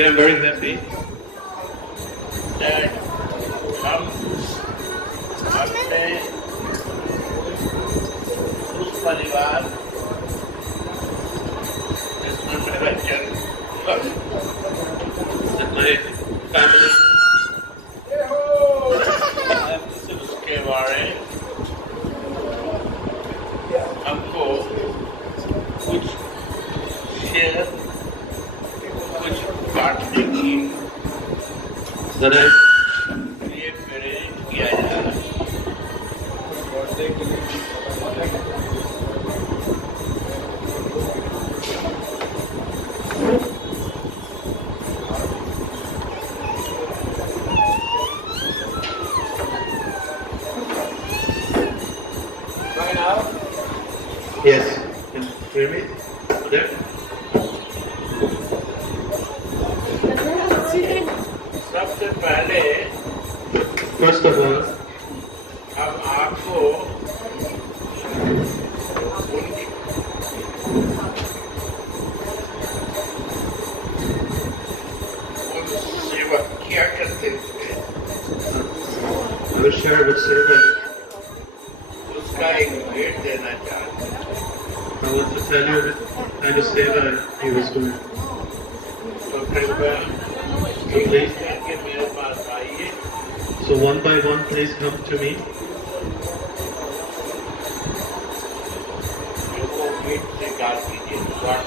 Today I'm very happy that हम अपने उस परिवार जिसमें मेरा जन्म हुआ, that my family उसके बारे हमको कुछ शेयर, कुछ बांटने की that I लिए प्रेरित किया जा रहा है। yes, can you hear me? There? सबसे पहले First of all, हम आपको उनकी उन सेवा क्या करते थे I will share what Seva. उसका एक भेंट देना चाहते हैं। I want to tell you what kind of Seva he was doing. तो कृपया please. करके मेरे पास आइए। So one by one, please come to me. उनको भेंट स्वीकार कीजिए। भगवान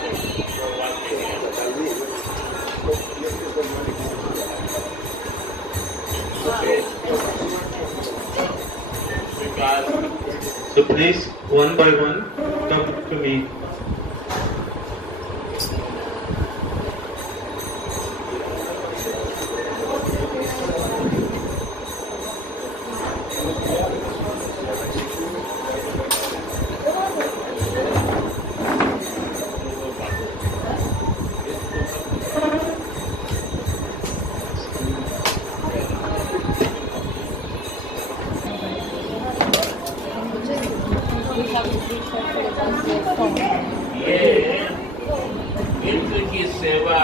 स्वीकार So please, one by one, come to me. ये मित्र की सेवा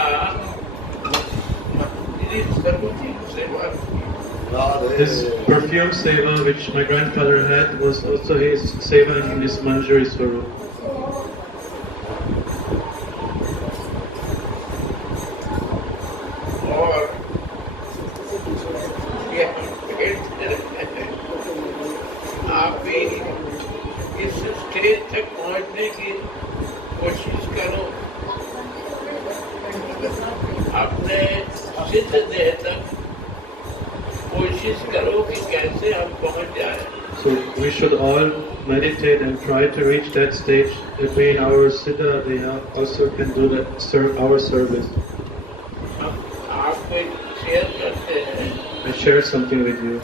सर्वोच्च सेवा This perfume seva which my grandfather had was also his seva in his Manjari Swarup. और ये आप भी इस स्टेज तक पहुंचने की कोशिश करो, अपने सिद्ध देह तक कोशिश करो कि कैसे हम पहुंच जाए। So we should all meditate and try to reach that stage that we in our Siddha Deha also can do that, serve our service. हम आपको शेयर करते हैं। I share something with you.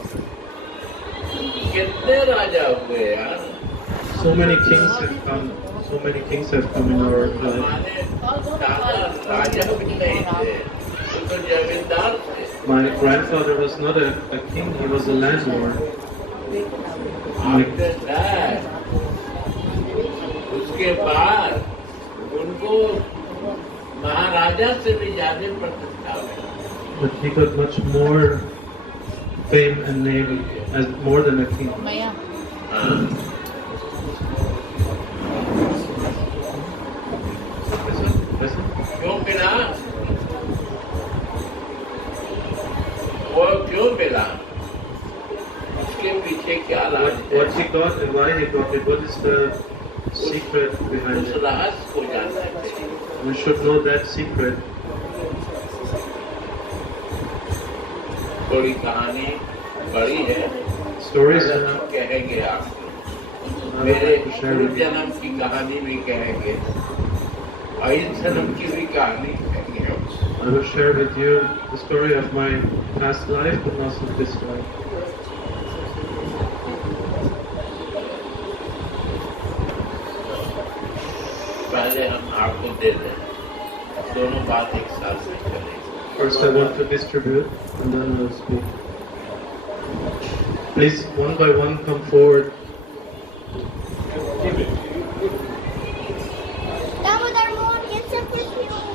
कितने राजा हुए यार, So many kings have come. So many kings have come in our life. हमारे दादा राजा भी नहीं थे, वो तो जमींदार थे। My grandfather was not a king; he was a landlord. After that, उसके बाद उनको महाराजा से भी ज्यादा प्रतिष्ठा मिली। But he got much more fame and name as more than a king. Listen. क्यों मिला? वो क्यों मिला? उसके पीछे क्या राज है? What he got and why he got it? What is the secret behind उस it? रहस्य को जानना चाहिए। We should know that secret. थोड़ी कहानी बड़ी है, Stories जन्म कहेंगे आपको, I मेरे would like to share पूर्व with you. जन्म की कहानी भी कहेंगे, और इस जन्म की भी कहानी कहेंगे हम। I will share with you the story of my past life, but also this life. पहले हम आपको दे दें, दोनों बात एक साथ में करेंगे। First, I want to distribute, and then we'll speak. Please, one by one, come forward. Damodar, Mohan, get some perfume.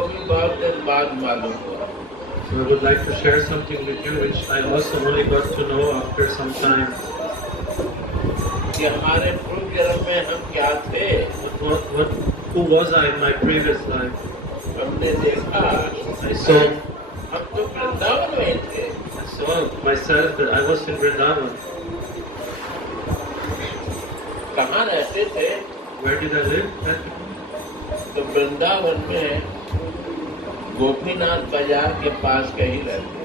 हमको भी बहुत दिन बाद मालूम हुआ So I would like to share something with you which I also only got to know after some time. कि हमारे पूर्व जन्म में हम क्या थे। Who was I in my previous life? हमने देखा I saw हम तो वृंदावन में थे। myself that I was in Vrindavan. कहाँ रहते थे? Where did I live? तो वृंदावन में गोपीनाथ बाजार के पास कहीं रहते।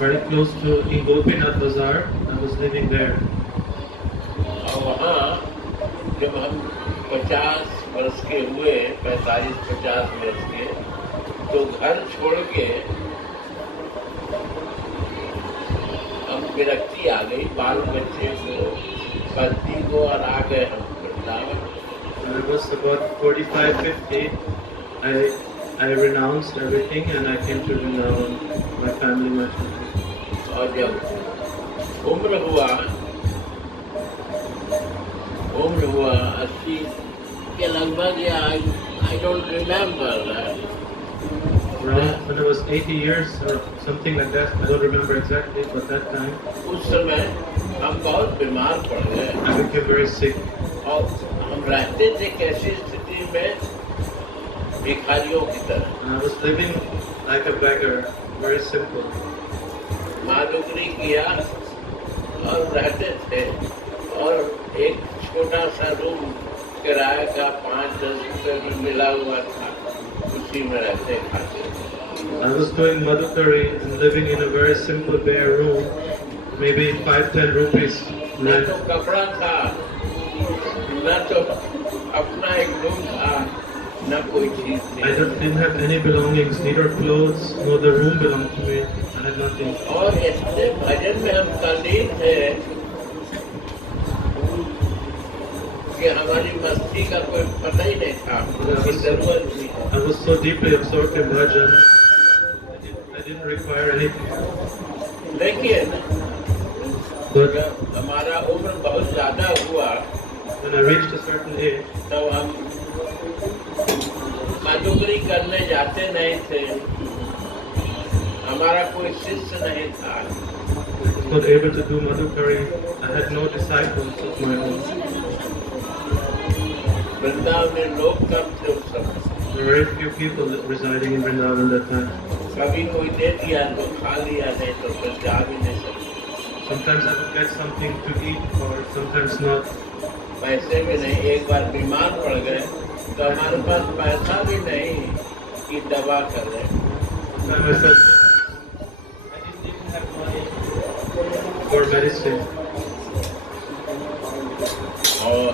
Very close to in Gopinath Bazaar. I was living there. और वहाँ जब हम 50 वर्ष के हुए, 45-50 वर्ष के, तो घर छोड़ के हम विरक्ति आ गई, बाल बच्चे को, पति को, और आ गए हम Vrindavan. When I was about 45-50, I renounced everything and I came to Vrindavan, my family, my children. और जब उम्र हुआ 80 के लगभग, या I don't remember that. Around when I was 80 years or something like that, I don't remember exactly, but that time उस समय हम बहुत बीमार पड़ गए I became very sick. और हम रहते थे कैसी स्थिति में, भिखारियों की तरह। I was living like a beggar, very simple. मालूकरी किया और रहते थे, और एक छोटा सा रूम किराए का 5-10 रुपए में मिला हुआ था, उसी में रहते खाते। I was doing madhukari and living in a very simple bare room, maybe 5-10 rupees न rent. तो कपड़ा था, न तो अपना एक रूम था, न कोई चीज I थी। didn't have any belongings, neither clothes nor the room belonged to me. I had nothing. और इतने भजन में हम तल्लीन थे कि हमारी मस्ती का कोई पता ही नहीं था, कोई जरूरत नहीं। I was so deeply absorbed in bhajan, I didn't require anything. लेकिन But जब हमारा उम्र बहुत ज्यादा हुआ, when I reached a certain age, तो हम मधुकरी करने जाते नहीं थे, हमारा कोई शिष्य नहीं था। I was not able to do madhukari. I had no disciples of my own. Vrindavan में लोग कम थे उस समय, There were very few people residing in Vrindavan at that time. कभी कोई दे दिया तो खा लिया, नहीं तो फिर जा भी नहीं सकते। Sometimes I would get something to eat or sometimes not. पैसे भी नहीं, एक बार बीमार पड़ गए तो हमारे पास पैसा भी नहीं कि दवा कर रहे। Sometimes I felt I didn't even have money for medicine. और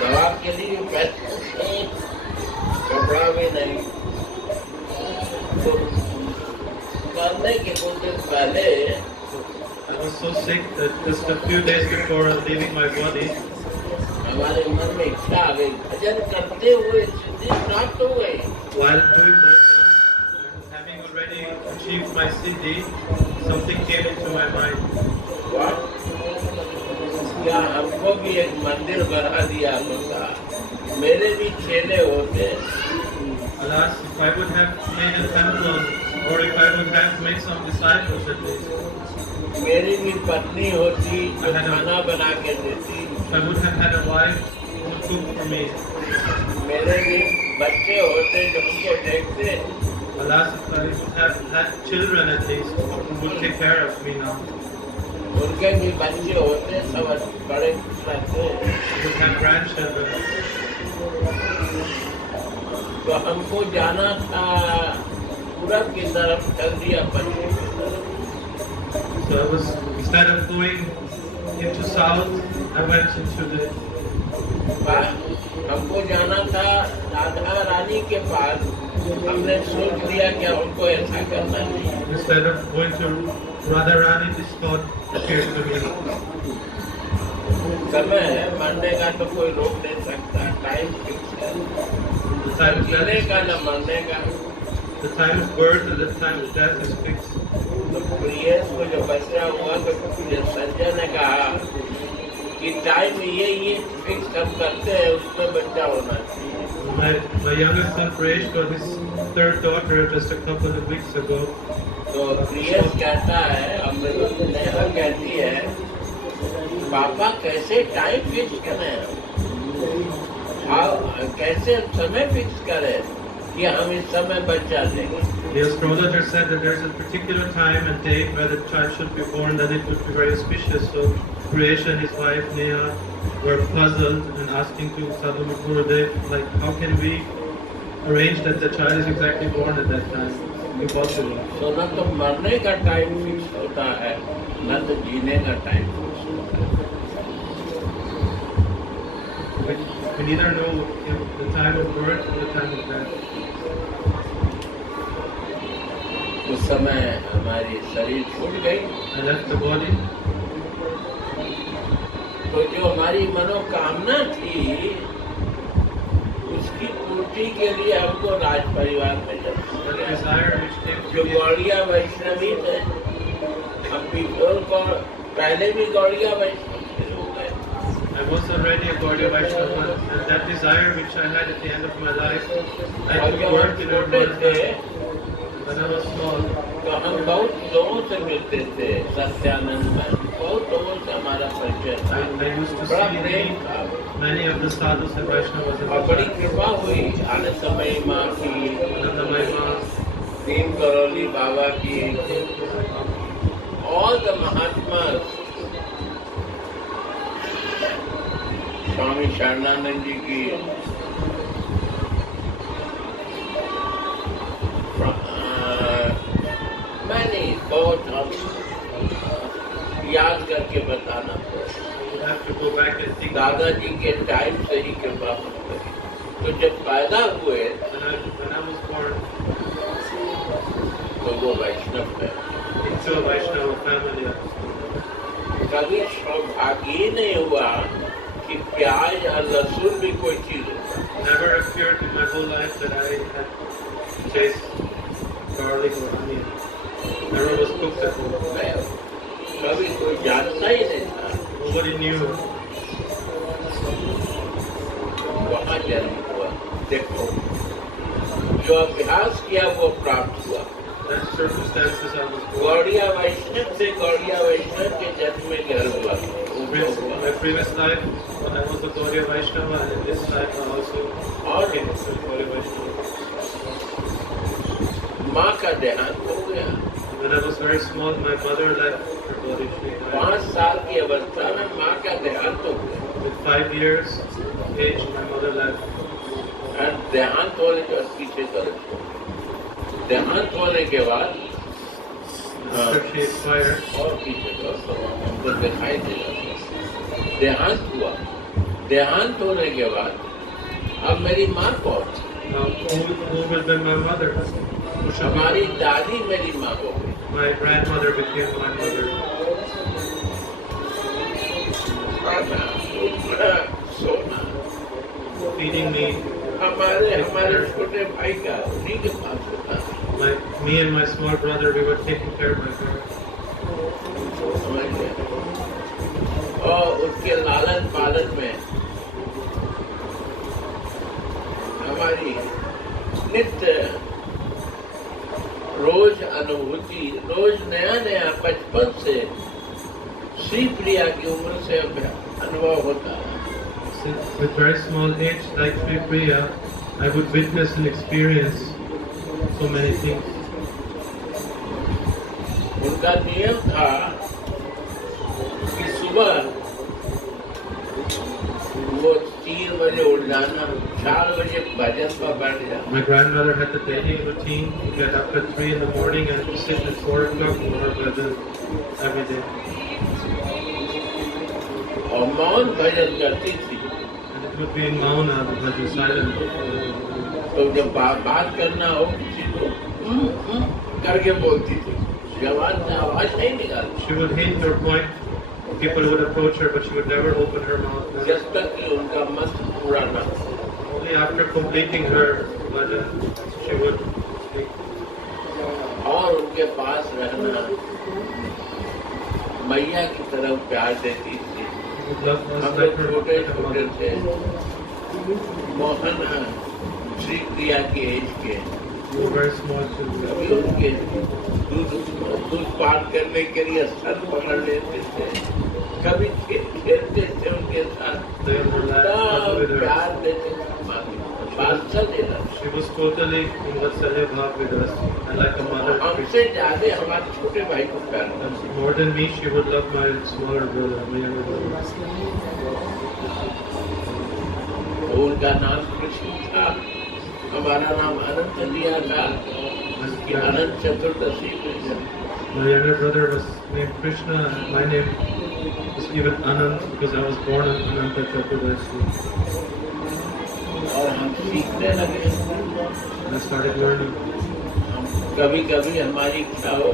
दवा के लिए पैसे नहीं, कपड़ा भी नहीं। तो मरने के कुछ दिन पहले I was so sick that just a few days before leaving my body, हमारे मन में इच्छा आ गई, भजन करते हुए सिद्धि प्राप्त हो गई। while doing bhajan, having already achieved my siddhi, something came into my mind. क्या हमको भी एक मंदिर बना दिया होता, मेरे भी चेले होते। Alas, if I would have made a temple or if I would have made some disciples at least, मेरी भी पत्नी होती जो खाना बना के देती, if I would have had a wife who would cook for me. मेरे भी बच्चे होते जो हमको देखते, Alas, if I would have had children at least who would take care of me now. उनके भी बच्चे होते, सब बड़े रहते। I would have grandchildren. तो हमको जाना था पूरब की तरफ, चल दिया पश्चिम की तरफ। So I was, instead of going into south, I went into the, हमको जाना था राधा रानी के पास, हमने सोच लिया कि हमको ऐसा करना चाहिए। instead of going to Radharani, this thought appeared to me. समय है, मरने का तो कोई रोक नहीं सकता, टाइम फिक्स है। The time of जीने death, का न मरने का। the time of birth and the time of death is fixed. तो प्रियेश को जो बचा हुआ, तो संजय ने कहा कि टाइम ये फिक्स हम करते हैं उसमें बच्चा होना चाहिए। My youngest son Prayesh got his third daughter just a couple of weeks ago. तो प्रियस कहता है, नेहा कहती है, पापा कैसे टाइम फिक्स करें, कैसे हम समय फिक्स करें कि हम इस समय बच्चा देंगे। The astrologer said that there's a particular time and date where the child should be born, that it would be very auspicious. So Prayesh and his wife Neha were puzzled and asking to Sadhu Gurudev, like, how can we arrange that the child is exactly born at that time? Impossible. तो न तो मरने का time fix होता है, न तो जीने का टाइम फिक्स होता है। We neither know the time of birth or the time of death. उस समय हमारी शरीर छूट गई, I left the body. तो जो हमारी मनोकामना थी उसकी पूर्ति के लिए हमको राज परिवार में The desire which came जो to गौड़िया वैष्णवी थे, हम पिछोर को पहले भी गौड़िया वैष्णव हो गए। I was already a Gaudiya Vaishnava, and that desire which I had at the end of my life, I और took जब हम work in छोटे थे order. When I was small, तो हम बहुत लोगों से मिलते थे, सत्यानंद में बहुत लोगों से हमारा परिचय था, I used to बड़ा see प्रेम था many of the sadhus and Vaishnavas in और बड़ी the कृपा हुई आनंद समय माँ की, Anandamai Ma, दीन करोली बाबा की, all the Mahatmas, स्वामी शरणानंद जी की, मैंने बहुत याद करके बताना पड़ा। you have to go back and think. दादाजी के टाइम से ही कृपा करी। तो जब पैदा हुए When I was born तो वो वैष्णव है। into a Vaishnava family, कभी सौभाग्य ही नहीं हुआ कि प्याज और लहसुन भी कोई चीज होता। never occurred in my whole life that I had tasted garlic or onion. Never was cooked at home. कभी कोई जानता ही नहीं था। Nobody knew. वहाँ जन्म हुआ। देखो, जो अभ्यास किया वो प्राप्त हुआ। That circumstances I was born. Gaudiya वैष्णव से गौड़िया वैष्णव के जन्म में घर हुआ। My previous life, I was a Gaudiya Vaishnava, and in this life I also became a Gaudiya Vaishnava. माँ का देहांत हो गया। When I was very small, my mother left her body. She died. 5 साल की अवस्था में माँ का देहांत हो गया। With 5 years age, my mother left. और देहांत होने के बाद पीछे करो। देहांत होने के बाद After she expired, और पीछे करो, हमको दिखाई देगा। देहांत हुआ। देहांत होने के बाद अब मेरी माँ कौन? who will be my mother? Who should be? हमारी दादी मेरी माँ हो गई। My grandmother became my mother. खाना, उठना, सोना, Feeding me. हमारे छोटे भाई का उन्हीं के पास होता है। Me and my small brother, we were taken care of by her. समझ गए? और उसके लालन पालन में हमारी नित्य रोज अनुभूति, रोज नया नया बचपन से श्री प्रिया की उम्र से अनुभव होता है। With very small age, like Sri Priya, I would witness and experience so many things. उनका नियम था कि सुबह वो 3 बजे उठ जाना, 4 बजे भजन पर बैठ जाना। My grandmother had the daily routine to get up at 3 in the morning and to sit at 4 o'clock for her bhajan every day. और मौन भजन करती थी। And it would be in Mauna, the bhajan silent. तो जब बात करना हो किसी को करके बोलती थी, जवान से आवाज नहीं निकालती। She would hint or point. People would approach her, but she would never open her mouth. जब तक कि उनका मंत्र पूरा न हो। Only after completing her bhajan, she would speak. और उनके पास रहना मैया की तरफ प्यार देती थी। would love us हम like लोग her, छोटे like a छोटे mother. थे। मोहन श्री प्रिया के एज के, We were very small children. कभी उनके दूध पान करने के लिए सर पकड़ लेते थे, कभी खेलते थे उनके साथ, They were like with प्यार us. देते थे, बादशाह देना। She was totally in Vatsalya Bhav with us, and like a mother. हमसे ज्यादा हमारे छोटे भाई को प्यार करती। And more than me, she would love my smaller brother, my younger brother. उनका नाम कृष्ण था, हमारा नाम अनंत दिया था, कि अनंत चतुर्दशी में। My younger brother was named Krishna, and my name was given Anant because I was born on Ananta Chaturdashi. और हम सीखने लगे। And I started learning. कभी कभी हमारी इच्छा हो,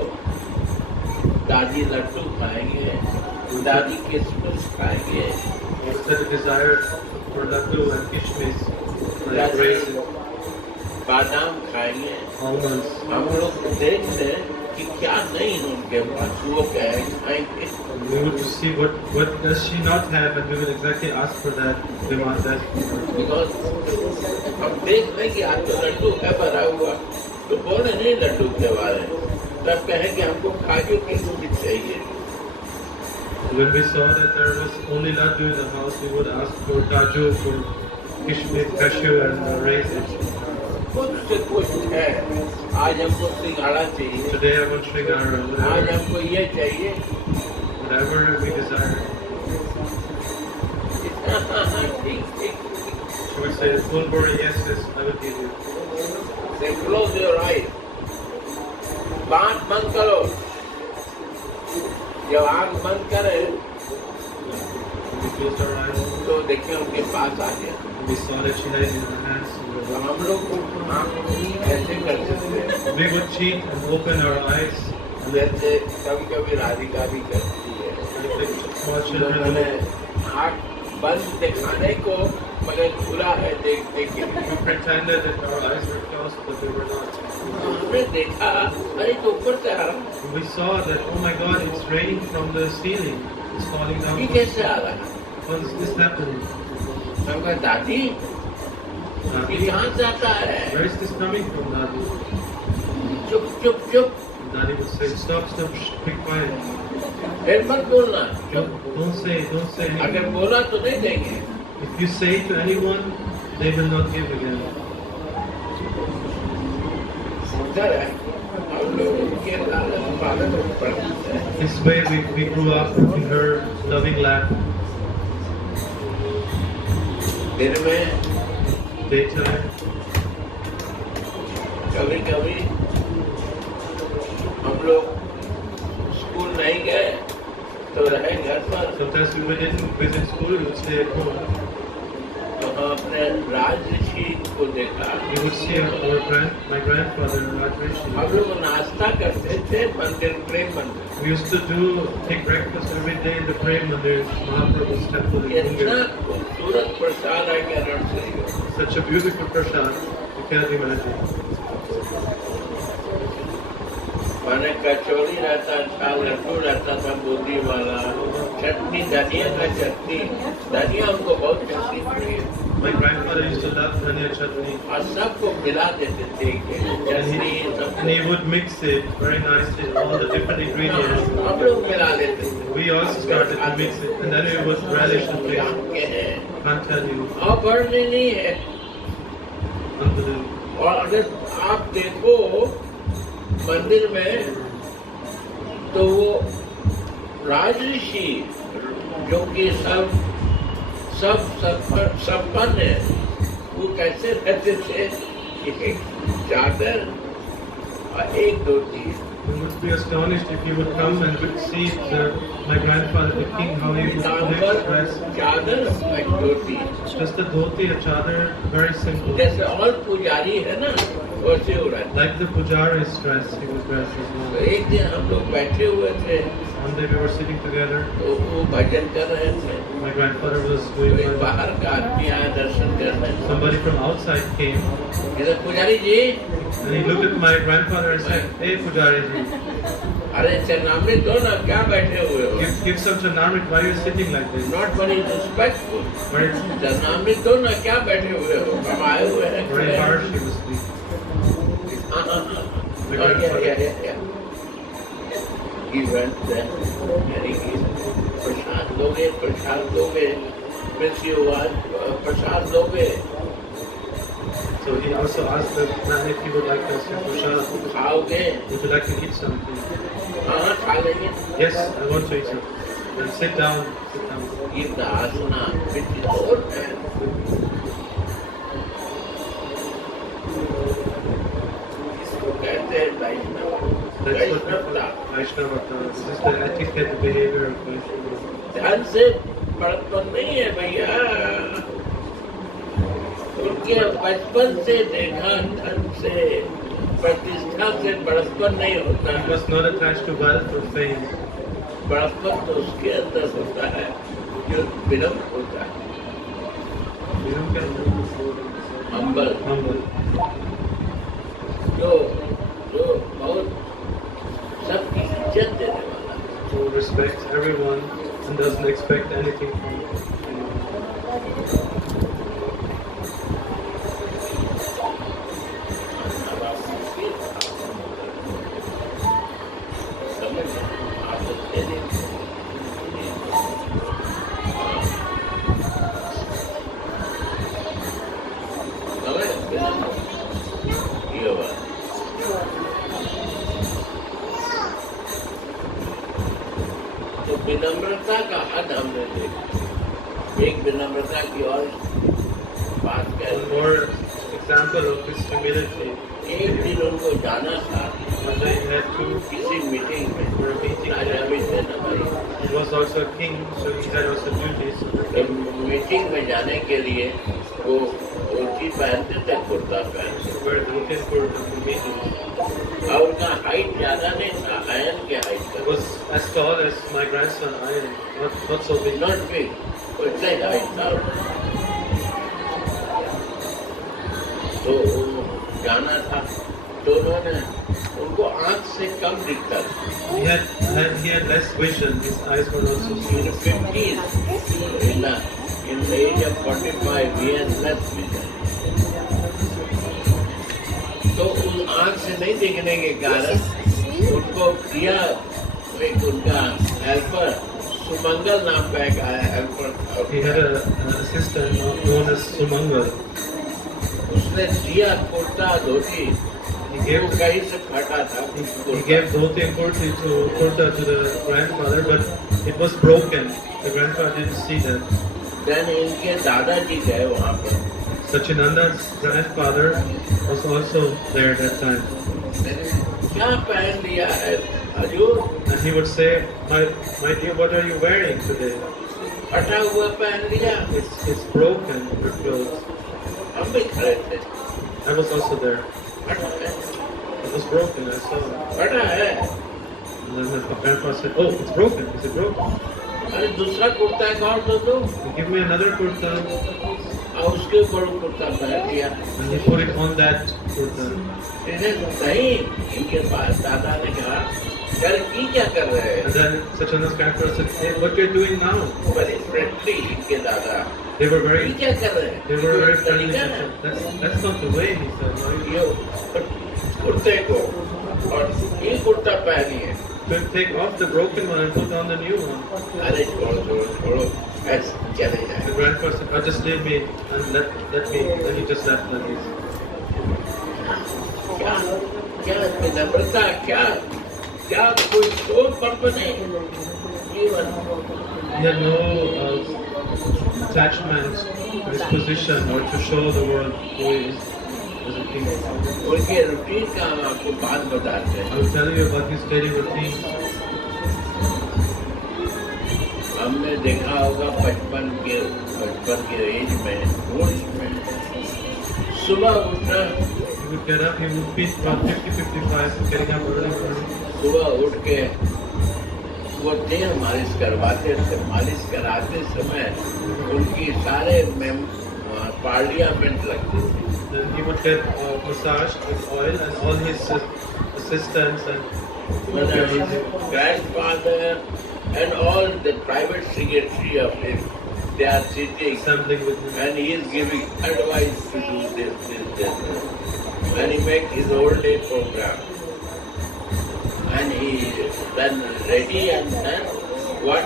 दादी लड्डू खाएंगे, दादी किशमिश खाएंगे, It's such a desire for laddu and kishmish, like raisins, बादाम खाएंगे। almonds. हम लोग देखते हैं कि क्या नहीं है उनके पास, वो खाएंगे। We would to see what does she not have, and we would exactly ask for that. They want that. Because हम देख रहे कि आज तो लड्डू है भरा हुआ, तो बोले नहीं लड्डू के बारे में, तब कहें कि हमको काजू किशमिश चाहिए। When we saw that there was only laddu in the house, we would ask for kaju, for kishmish, cashew, and raisins. कुछ से कुछ है, आज हमको सिंघाड़ा चाहिए, Today I want shrigara, आज whatever, हमको ये चाहिए। whatever we desire. ठीक ठीक। She would say, "Don't worry, yes, yes, I will give you." They close your eyes, आँख बंद करो। जब आँख बंद करे We closed our eyes. तो देखिए उनके पास आ गया। We saw that she had it in her hands. तो हम लोग आँख ऐसे करते थे, We would cheat and open our eyes. जैसे कभी कभी राधिका भी करती है। Like the small तो children मैंने do. आँख बंद दिखाने को मगर खुला है देखने के लिए। We pretended that our eyes were closed, but they were not. हमने देखा, अरे तो ऊपर से आ रहा, And we saw that, oh my God, it's raining from the ceiling. It's falling ये down. कैसे आ रहा है? How is this happening? हम कहा दादी ये Daddy, कहाँ से आता है? where is this coming from, Daddy? चुप चुप चुप, And Daddy would say, stop, stop, shh, be quiet. फिर मत बोलना। Don't say anything. अगर बोला तो नहीं देंगे। If you say to anyone, they will not give again. समझा है? हम लोग उनके लालच पालन में पड़ते हैं। This way we grew up in her loving lap. दिन में Daytime, कभी कभी हम लोग स्कूल नहीं गए तो रहे घर पर, sometimes we didn't visit school, we would stay at home. तो हम अपने राज ऋषि को देखा। We would see my grandfather, Rajrishi. हम लोग नाश्ता करते थे मंदिर, प्रेम मंदिर। We used to take breakfast every day in the Prem Mandir, Mahaprabhu's temple in इतना Munger. खूबसूरत प्रसाद है कि अरण से Such a beautiful prasad, you can't imagine. माने कचौड़ी रहता था, लड्डू रहता था बूंदी वाला, चटनी धनिया का चटनी, धनिया हमको बहुत पसंद थी My grandfather used to love dhania chutney. और सबको मिला देते थे चटनी सब, And he would mix it very nicely, all the different ingredients. हम लोग मिला देते थे। We also started to mix it, and then we would relish the taste. के हैं Can't tell you. और बढ़ने नहीं है। Unbelievable. और अगर आप देखो मंदिर में तो वो राजऋषि जो कि सब संपन्न है, वो कैसे रहते थे? एक चादर और एक धोती। You would be astonished if you would come and would see my grandfather, the king, how he would live dress. चादर और धोती, Just a dhoti, a chadar, very simple. जैसे और पुजारी है ना वैसे हो रहा है। Like the pujari's dress, he was dressed as तो well. एक दिन हम लोग बैठे हुए थे, One day we were sitting together. तो वो भजन कर रहे थे, My grandfather was तो doing एक my... बाहर का आदमी आया दर्शन करने। Somebody from outside came, इधर पुजारी जी, and he looked at my grandfather and said, "Hey, Pujari ji." अरे चरणामृत दो ना, क्या बैठे हुए हो? Give some Chanamrit. Why are you sitting like this? Not very respectful. Very, चरणामृत दो ना, क्या बैठे हुए हो? हम आए हुए हैं। very harsh he was speaking. He went there and he प्रसाद लोगे, फिर ये हुआ प्रसाद लोगे। So he also asked the man if he would like to accept prasad. खाओगे? Would you like to eat something? हाँ, खा लेंगे। Yes, I want to eat something. Then sit down. Sit down. ये दासना फिर और है। इसको कहते हैं वैष्णव। That's what Vaishnavata. This is the etiquette behavior of Vaishnava. ध्यान से बड़प्पन नहीं है भैया। उनके बचपन से देखा, धन से प्रतिष्ठा से बड़प्पन नहीं होता। He was not attached to wealth or fame. बड़प्पन तो उसके अंदर होता है जो विनम्र होता है, You don't get humble, humble. जो बहुत सबकी इज्जत देने वाला। Who respects everyone and doesn't expect anything from anyone. समझ आप सकते हैं। ये बात तो विनम्रता का हद हमने देखा। एक विनम्रता की और बात One करें। more example of this humility. एक दिन उनको जाना था When they had to किसी मीटिंग में, for a meeting, राजा भी थे ना भाई। he was also a king, so he had also duties. तो मीटिंग में जाने के लिए वो धोती पहनते थे, कुर्ता पहनते So we're looking for the meeting. थे। और उनका हाइट ज्यादा नहीं था, आयन के हाइट It का, was as tall as my grandson, Ian. Not so big. Not big, उतना ही हाइट था। तो जाना था, तो उन्होंने उनको आँख से कम दिखता था। He had less vision. His eyes were not so In small. 50s, in the age of 45, he has less vision. तो उस आँख से नहीं देखने के कारण उनको दिया एक उनका हेल्पर, सुमंगल नाम का एक helper. He had an assistant known as Sumangal. उसने दिया कुर्ता धोती, He वो gave कहीं से फटा था। He gave dhoti and kurta to the grandfather, but it was broken. The grandfather didn't see that. Then इनके दादाजी गए वहाँ पर। Sachinanda's grandfather was also there that time. क्या पहन लिया है Arjun? And he would say, my dear, what are you wearing today? फटा हुआ पहन लिया। It's broken, your clothes. हम भी खड़े थे। I was also there. फटा है, It was broken, I saw it. फटा है। And then the grandfather said, oh, it's broken. Is it broken? अरे दूसरा कुर्ता एक और दो दो। You give me another kurta. और उसके ऊपर कुर्ता पहन लिया। And he put it on that kurta. नहीं, इनके पास दादा ने कहा, कर की क्या कर रहे हैं? And then Sachinanda's grandfather said, hey, what you're doing now? बड़ी फ्रेंडली इनके दादा। They were की very क्या कर रहे हैं? They were very ये friendly. तरीका है। That's not the way, he said. No, ये कुर्ते को और ये कुर्ता पहनिए। you take off the broken one and put on the new one. अरे छोड़ो, ऐसे चले The जाए। grandfather said, oh, just leave me and let me. Then he just left like this. क्या विनम्रता, क्या कोई सोच पर्पस है जीवन। He had no attachment to his position or to show the world who he is as a king. उनके routine का हम आपको बात बताते हैं। I will tell you about his daily routine. हमने देखा होगा बचपन के एज में, होश में, सुबह उठना, He would get up, he would be about 50-55, getting up early morning. सुबह उठ के वो देह मालिश करवाते थे। मालिश कराते समय उनकी सारे पार्लियामेंट लगते थे। Then he would get massaged with oil, and all his assistants and his grandfather and all the private secretary of him, they are sitting assembling with him. and he is giving advice to do this. And he make his old day program. And he then ready and then what?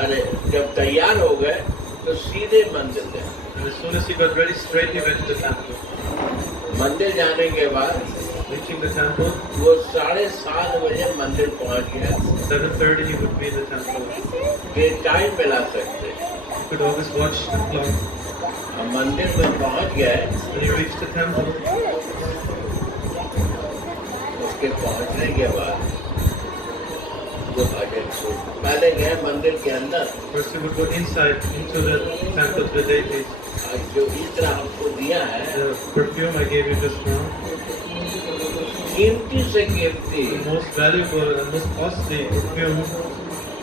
अरे जब तैयार हो गए तो सीधे मंदिर गए. And as soon as he got ready, straight he went to the temple. मंदिर जाने के बाद Reaching the temple, वो 7:30 बजे मंदिर पहुंच गया. 7:30 he would be in the temple. ये टाइम मिला सकते. He could always watch the clock. अब मंदिर में पहुंच गए. When he reached the temple, उसके पहुंचने के बाद वो भजन को पहले गए मंदिर के अंदर. first he would go inside into the temple to the deities. और जो इत्र हमको दिया है The perfume I gave you just now, कीमती से कीमती the most valuable and most costly perfume,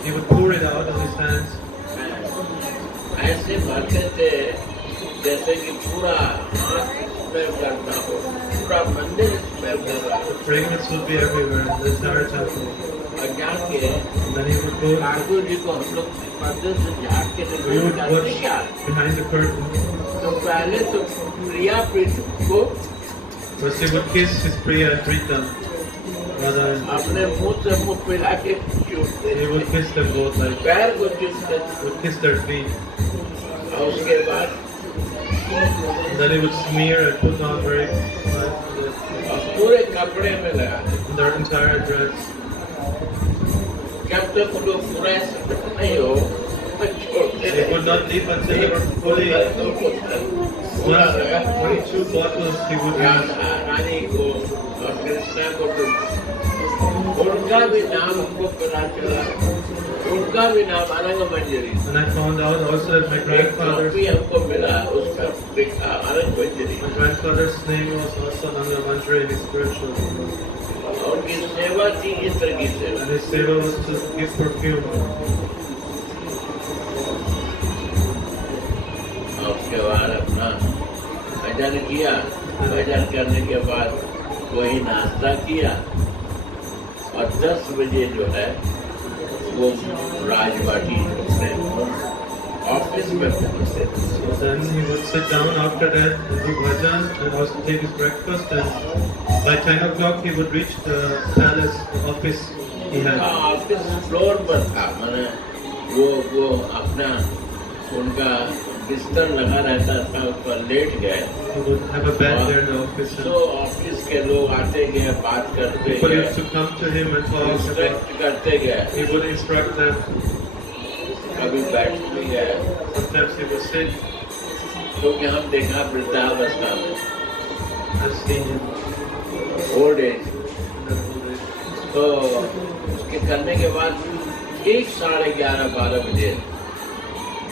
he would pour it out on his hands. ऐसे भरते थे जैसे कि पूरा हाथ स्मेल करता हो, पूरा मंदिर स्मेल कर रहा हो. The fragrance would be everywhere in the entire temple. और जाके And then he would go, Thakur ji को हम लोग पर्दे से झाँक के we निकल would जाते watch क्या. behind the curtain. तो पहले तो प्रिया प्रीतम को First he would kiss his Priya and Pritam, Radha and अपने मुंह से मुंह मिला के चूमते he would kiss them both, like पैर को चूमते. would kiss their feet. और उसके बाद And then he would smear and put on very nice और पूरे कपड़े में लगा. their entire dress. जब तक वो लोग पूरा ऐसा नहीं हो तो छोड़ते They could not leave until they were fully. पूरा लगा. 22 bottles he would use. रानी को और कृष्णा को तो उनका भी नाम हमको पता चला. उनका भी नाम अनंग मंजरी. And I found out also that my एक grandfather's कॉपी हमको मिला उसका लिखा अनंग मंजरी. my grandfather's name was also Nanga Manjari in his spiritual name. और उनकी सेवा थी इस तरह की सेवा. And his seva was to give perfume. और उसके बाद अपना भजन किया. भजन करने के बाद वही नाश्ता किया और 10 बजे जो है वो राजबाटी अपने ऑफिस में पहुंचे. So then he would sit down after that and do bhajan and also take his breakfast, and by 10 o'clock he would reach the palace, the office he had. Office floor पर था. मैंने वो अपना उनका बिस्तर लगा रहता था, उस पर लेट गए. He would have a bed there in the office, तो and ऑफिस के लोग आते गए, बात करते people गए, used to come to him and talk about. Instruct करते गए. He would instruct them. कभी बैठ भी गए Sometimes he would sit. क्योंकि हम देखा वृद्धावस्था में I've seen him. Old age. in the old days. तो उसके करने के बाद ठीक 11:30-12 बजे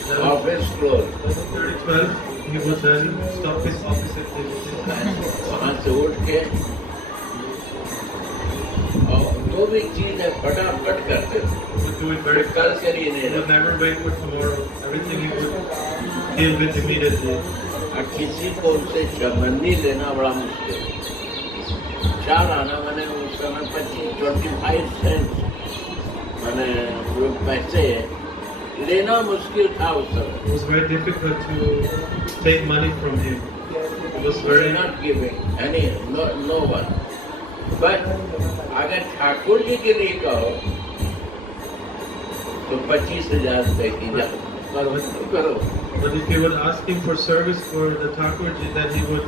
Then, office close. 11:30, 12, he would then stop his office activities. वहाँ से उठ के और जो भी चीज है फटाफट करते थे. He would do it very कल fast. करिए नहीं He would रखा. never wait for tomorrow. Everything he would deal with immediately. और किसी को उनसे संबंधी लेना बड़ा मुश्किल. चार आना मैंने उस समय 25 सेंट मैंने वो पैसे लेना मुश्किल था उस समय. It was very difficult to take money from him. It was very not giving any no one. But अगर ठाकुर जी के लिए कहो तो 25,000 रुपए की करो. But if you would ask him for service for the Thakurji, then he would,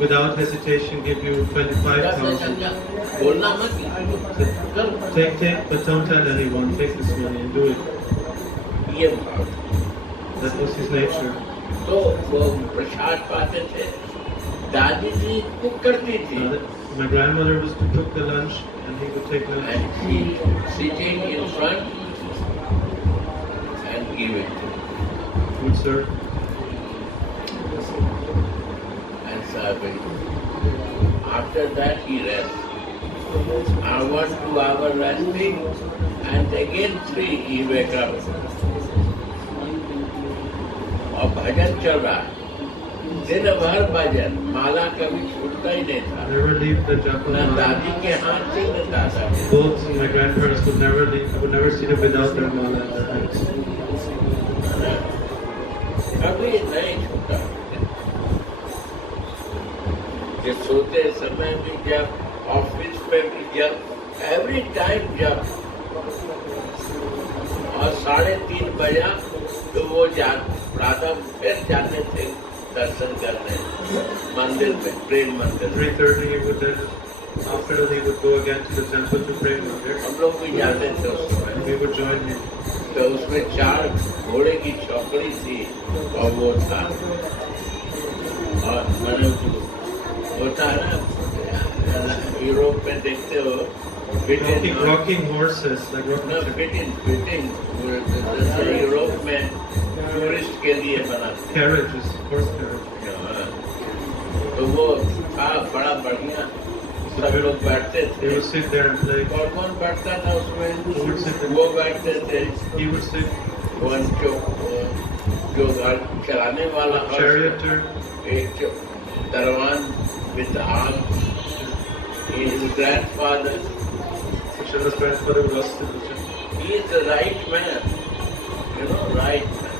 without hesitation, give you 25,000. बोलना मत करो. Take, but don't tell anyone. Take this money and do it. ये भाव. That was his nature. तो वो प्रसाद पाते थे. दादी जी कुक करती थी. My grandmother was to cook the lunch, and he would take lunch. And she sitting in front and give it Would serve. and serving. After that he rests. Hour, 2 hour resting, and again 3 he wake up. और भजन चल रहा है. दिन भर भजन, माला कभी छूटता ही नहीं था। Never leave the japa न mala. दादी के हाथ से न दादा के। Both my grandparents would never leave. I would never see them without their mala in their hands. कभी नहीं छूटा। ये सोते समय भी जब, ऑफिस में भी जब, एवरी टाइम जब, और 3:30 बजा तो वो राधा फिर जाते थे दर्शन करने मंदिर में, प्रेम मंदिर। 3:30 he would then, after he would go again to the temple to pray mandir. हम लोग भी जाते थे उस समय। We would join him. तो उसमें 4 घोड़े की चौकड़ी थी और वो था, और मैंने होता है ना यूरोप में देखते हो Rocking horses, like rocking fitting Europe में टूरिस्ट के लिए बनाते carriages, horse carriage. हैं। तो वो था बड़ा बढ़िया, सब लोग बैठते They थे। would sit there and play. कौन बैठता था उसमें? Who would sit there? वो बैठते थे। He would sit. वन जो गाड़ी चलाने वाला Charioteer. एक जो दरवान with arms, his grandfather, Shala's grandfather was sit with him. he is the right man, you know, right man.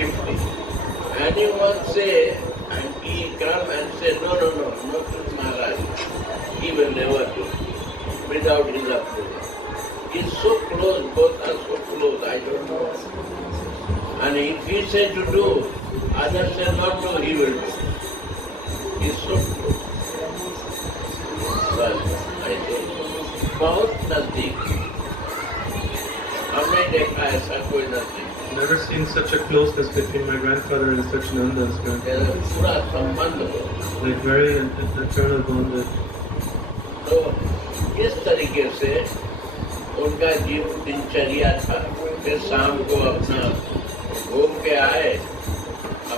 If anyone say, and he come and say, no, not to Maharaj, he will never do without his approval. He's so close, both are so close, I don't know. And if he said to do, others say not to, he will do. He's so close. But I say, बहुत नजदीक। हमने देखा ऐसा कोई नजदीक। Never seen such a closeness between my grandfather and such Nanda's grandfather. पूरा संबंध हो। Like very eternal bonded. तो इस तरीके से उनका दिनचर्या था। फिर शाम को अपना घूम के आए,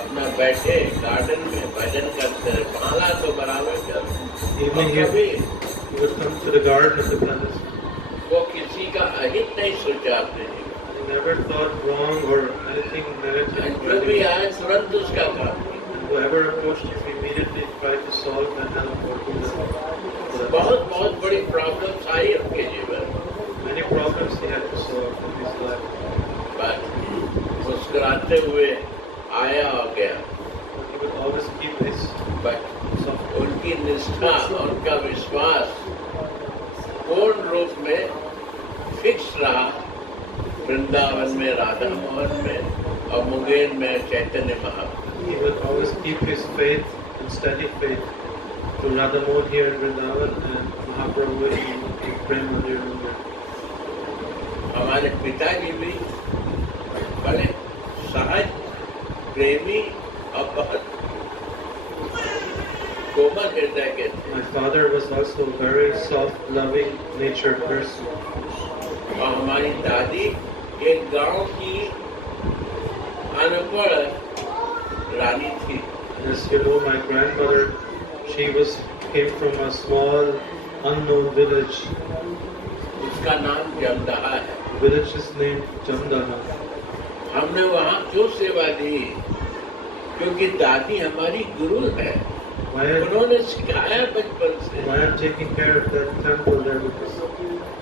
अपना बैठे गार्डन में भजन करते रहे। माला तो बराबर कर। Evening he would come to the garden of the palace. वो किसी का अहित नहीं सोचा आपने। He never thought wrong or anything negative. जो भी आए तुरंत उसका काम। And whoever approached him, he immediately tried to solve and help or do that. बहुत बड़ी प्रॉब्लम्स आई उनके जीवन में। Many problems he had to solve in his life. बस मुस्कुराते हुए आया और गया। But he would always keep his बस soft. उनकी निष्ठा, उनका विश्वास पूर्ण रूप में फिक्स रहा। वृंदावन में, राधा मोहन में और मुंगेर में Chaitanya Mahaprabhu. He would always keep his faith and steady faith to Radha Mohan here in Vrindavan and Mahaprabhu in Prem Mandir. हमारे पिताजी भी बड़े सहज, प्रेमी और बहुत कोमल हृदय के थे। My father was also a very soft, loving natured person. और हमारी दादी एक गांव की अनपढ़ रानी थी। As you know, my grandmother, she came from a small, unknown village. उसका नाम जमदहा है। The village is named Jamdaha. हमने वहाँ क्यों सेवा दी? क्योंकि दादी हमारी गुरु है। Why उन्होंने सिखाया बचपन से। I'm taking care of that temple there? Because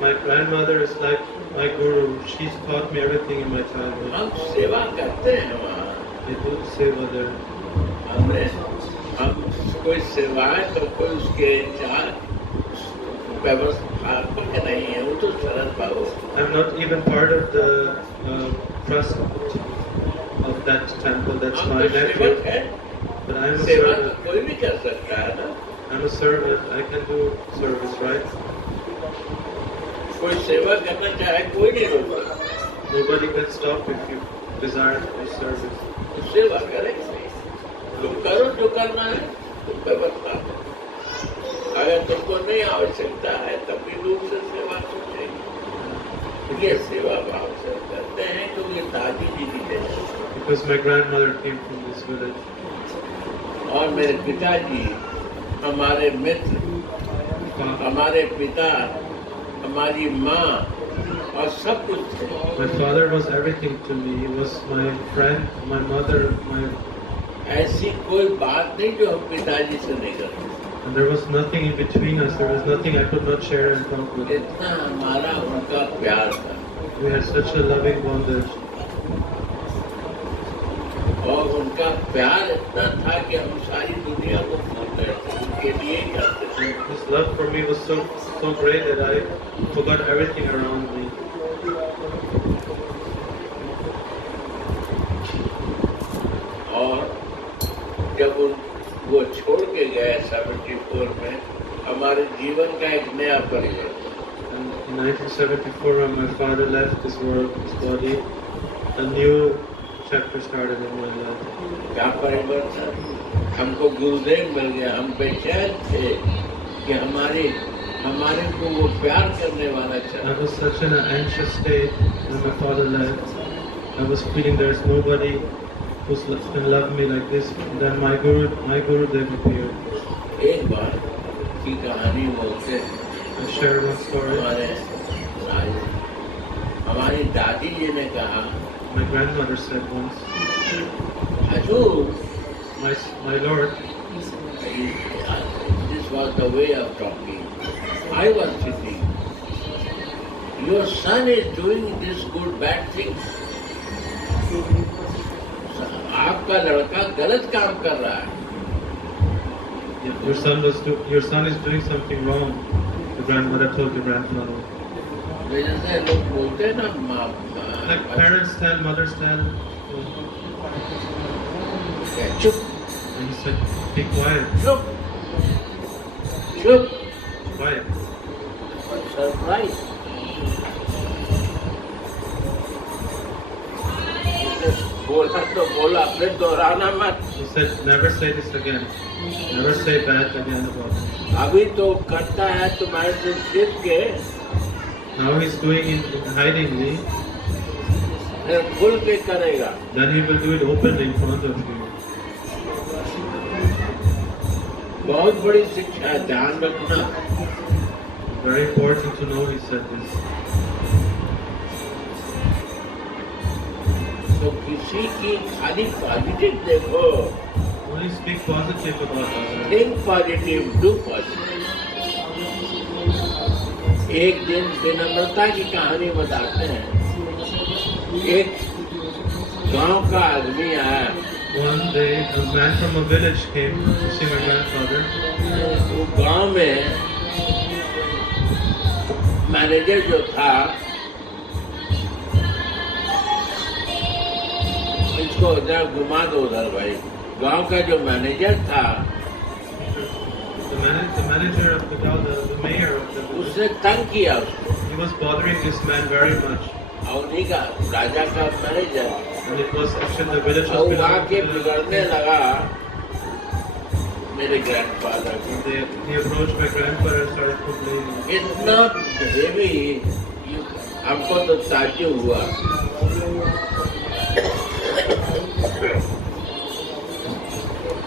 my grandmother is like my guru. She's taught me everything in my childhood. हम सेवा करते हैं वहाँ। I do seva there. हम कोई सेवाएं तो कोई उसके चार व्यवस्थापक नहीं है, वो तो शरद बाबू। I'm not even part of the trust of that temple. That's हम my तो सेवक nephew. है। But I'm a सेवा तो servant. कोई भी कर सकता है ना। I'm a servant. I can do service, right? कोई सेवा करना चाहे कोई नहीं रोकता। Nobody can stop if you desire to do service. तो सेवा करे, तुम करो जो करना है, तुम व्यवस्था है। अगर तुमको नहीं आवश्यकता है तब भी लोग से सेवा सोचेंगे। ये सेवा भाव से करते हैं क्योंकि दादी जी की देश। Because my grandmother came from this village. और मेरे पिताजी हमारे मित्र, हमारे पिता, हमारी माँ और सब कुछ थे। My father was everything to me. He was my friend, my mother, my ऐसी कोई बात नहीं जो हम पिताजी से नहीं करते। And there was nothing in between us. There was nothing I could not share and talk with. इतना हमारा उनका प्यार था We had such a loving bondage. और उनका प्यार इतना था कि हम सारी दुनिया को भूल गए थे, उनके लिए ही करते थे। His love for me was so great that I forgot everything around me. और जब वो छोड़ के गए 74 में, हमारे जीवन का एक नया परिवर्तन। And in 1974, when my father left this world, this body, a new chapter started in my life. क्या परिवर्तन? हमको गुरुदेव मिल गया, हम बेचैन थे कि हमारे को वो प्यार करने वाला I चाहिए। was such in an anxious state when my father left. I was feeling there's nobody who can love me like this. And then my Gurudev appeared. एक बार की कहानी बोलते हैं, I shared one story. हमारी दादी जी ने कहा, My grandmother said once, Hazur, my Lord, this was the way of talking. I was sitting. Your son is doing this good bad thing. आपका लड़का गलत काम कर रहा है। your son is doing something wrong. The grandmother told the grandfather. जैसे लोग बोलते हैं ना, Like parents tell, mothers tell. चुप And he said, be quiet, चुप चुप। quiet. सरप्राइज। बोला तो बोला, फिर दोहराना मत। He said, never say this again. Never say bad again about me. अभी तो करता है तुम्हारे से छिप के, Now he's doing it hidingly. फिर खुल के करेगा। Then he will do it openly in front of you. बहुत बड़ी शिक्षा है, ध्यान रखना। Very important to know he said this. तो किसी की खाली पॉजिटिव देखो, Only speak positive about others. Think positive, do positive. एक दिन विनम्रता की कहानी बताते हैं। एक गांव का आदमी आया, One day, a man from a village came to see my grandfather. वो गांव में मैनेजर जो था, इसको उधर घुमा दो उधर भाई, गांव का जो मैनेजर था, The manager of the town, the mayor of the village, उसने तंग किया उसको। he was bothering this man very much. और उन्हीं का राजा का manager, And it was actually the village और was वहाँ के belonging to बिगड़ने लगा मेरे ग्रैंडफादर को। He approached my grandfather and started complaining. इतना हेवी, हमको तो ताज्जुब हुआ।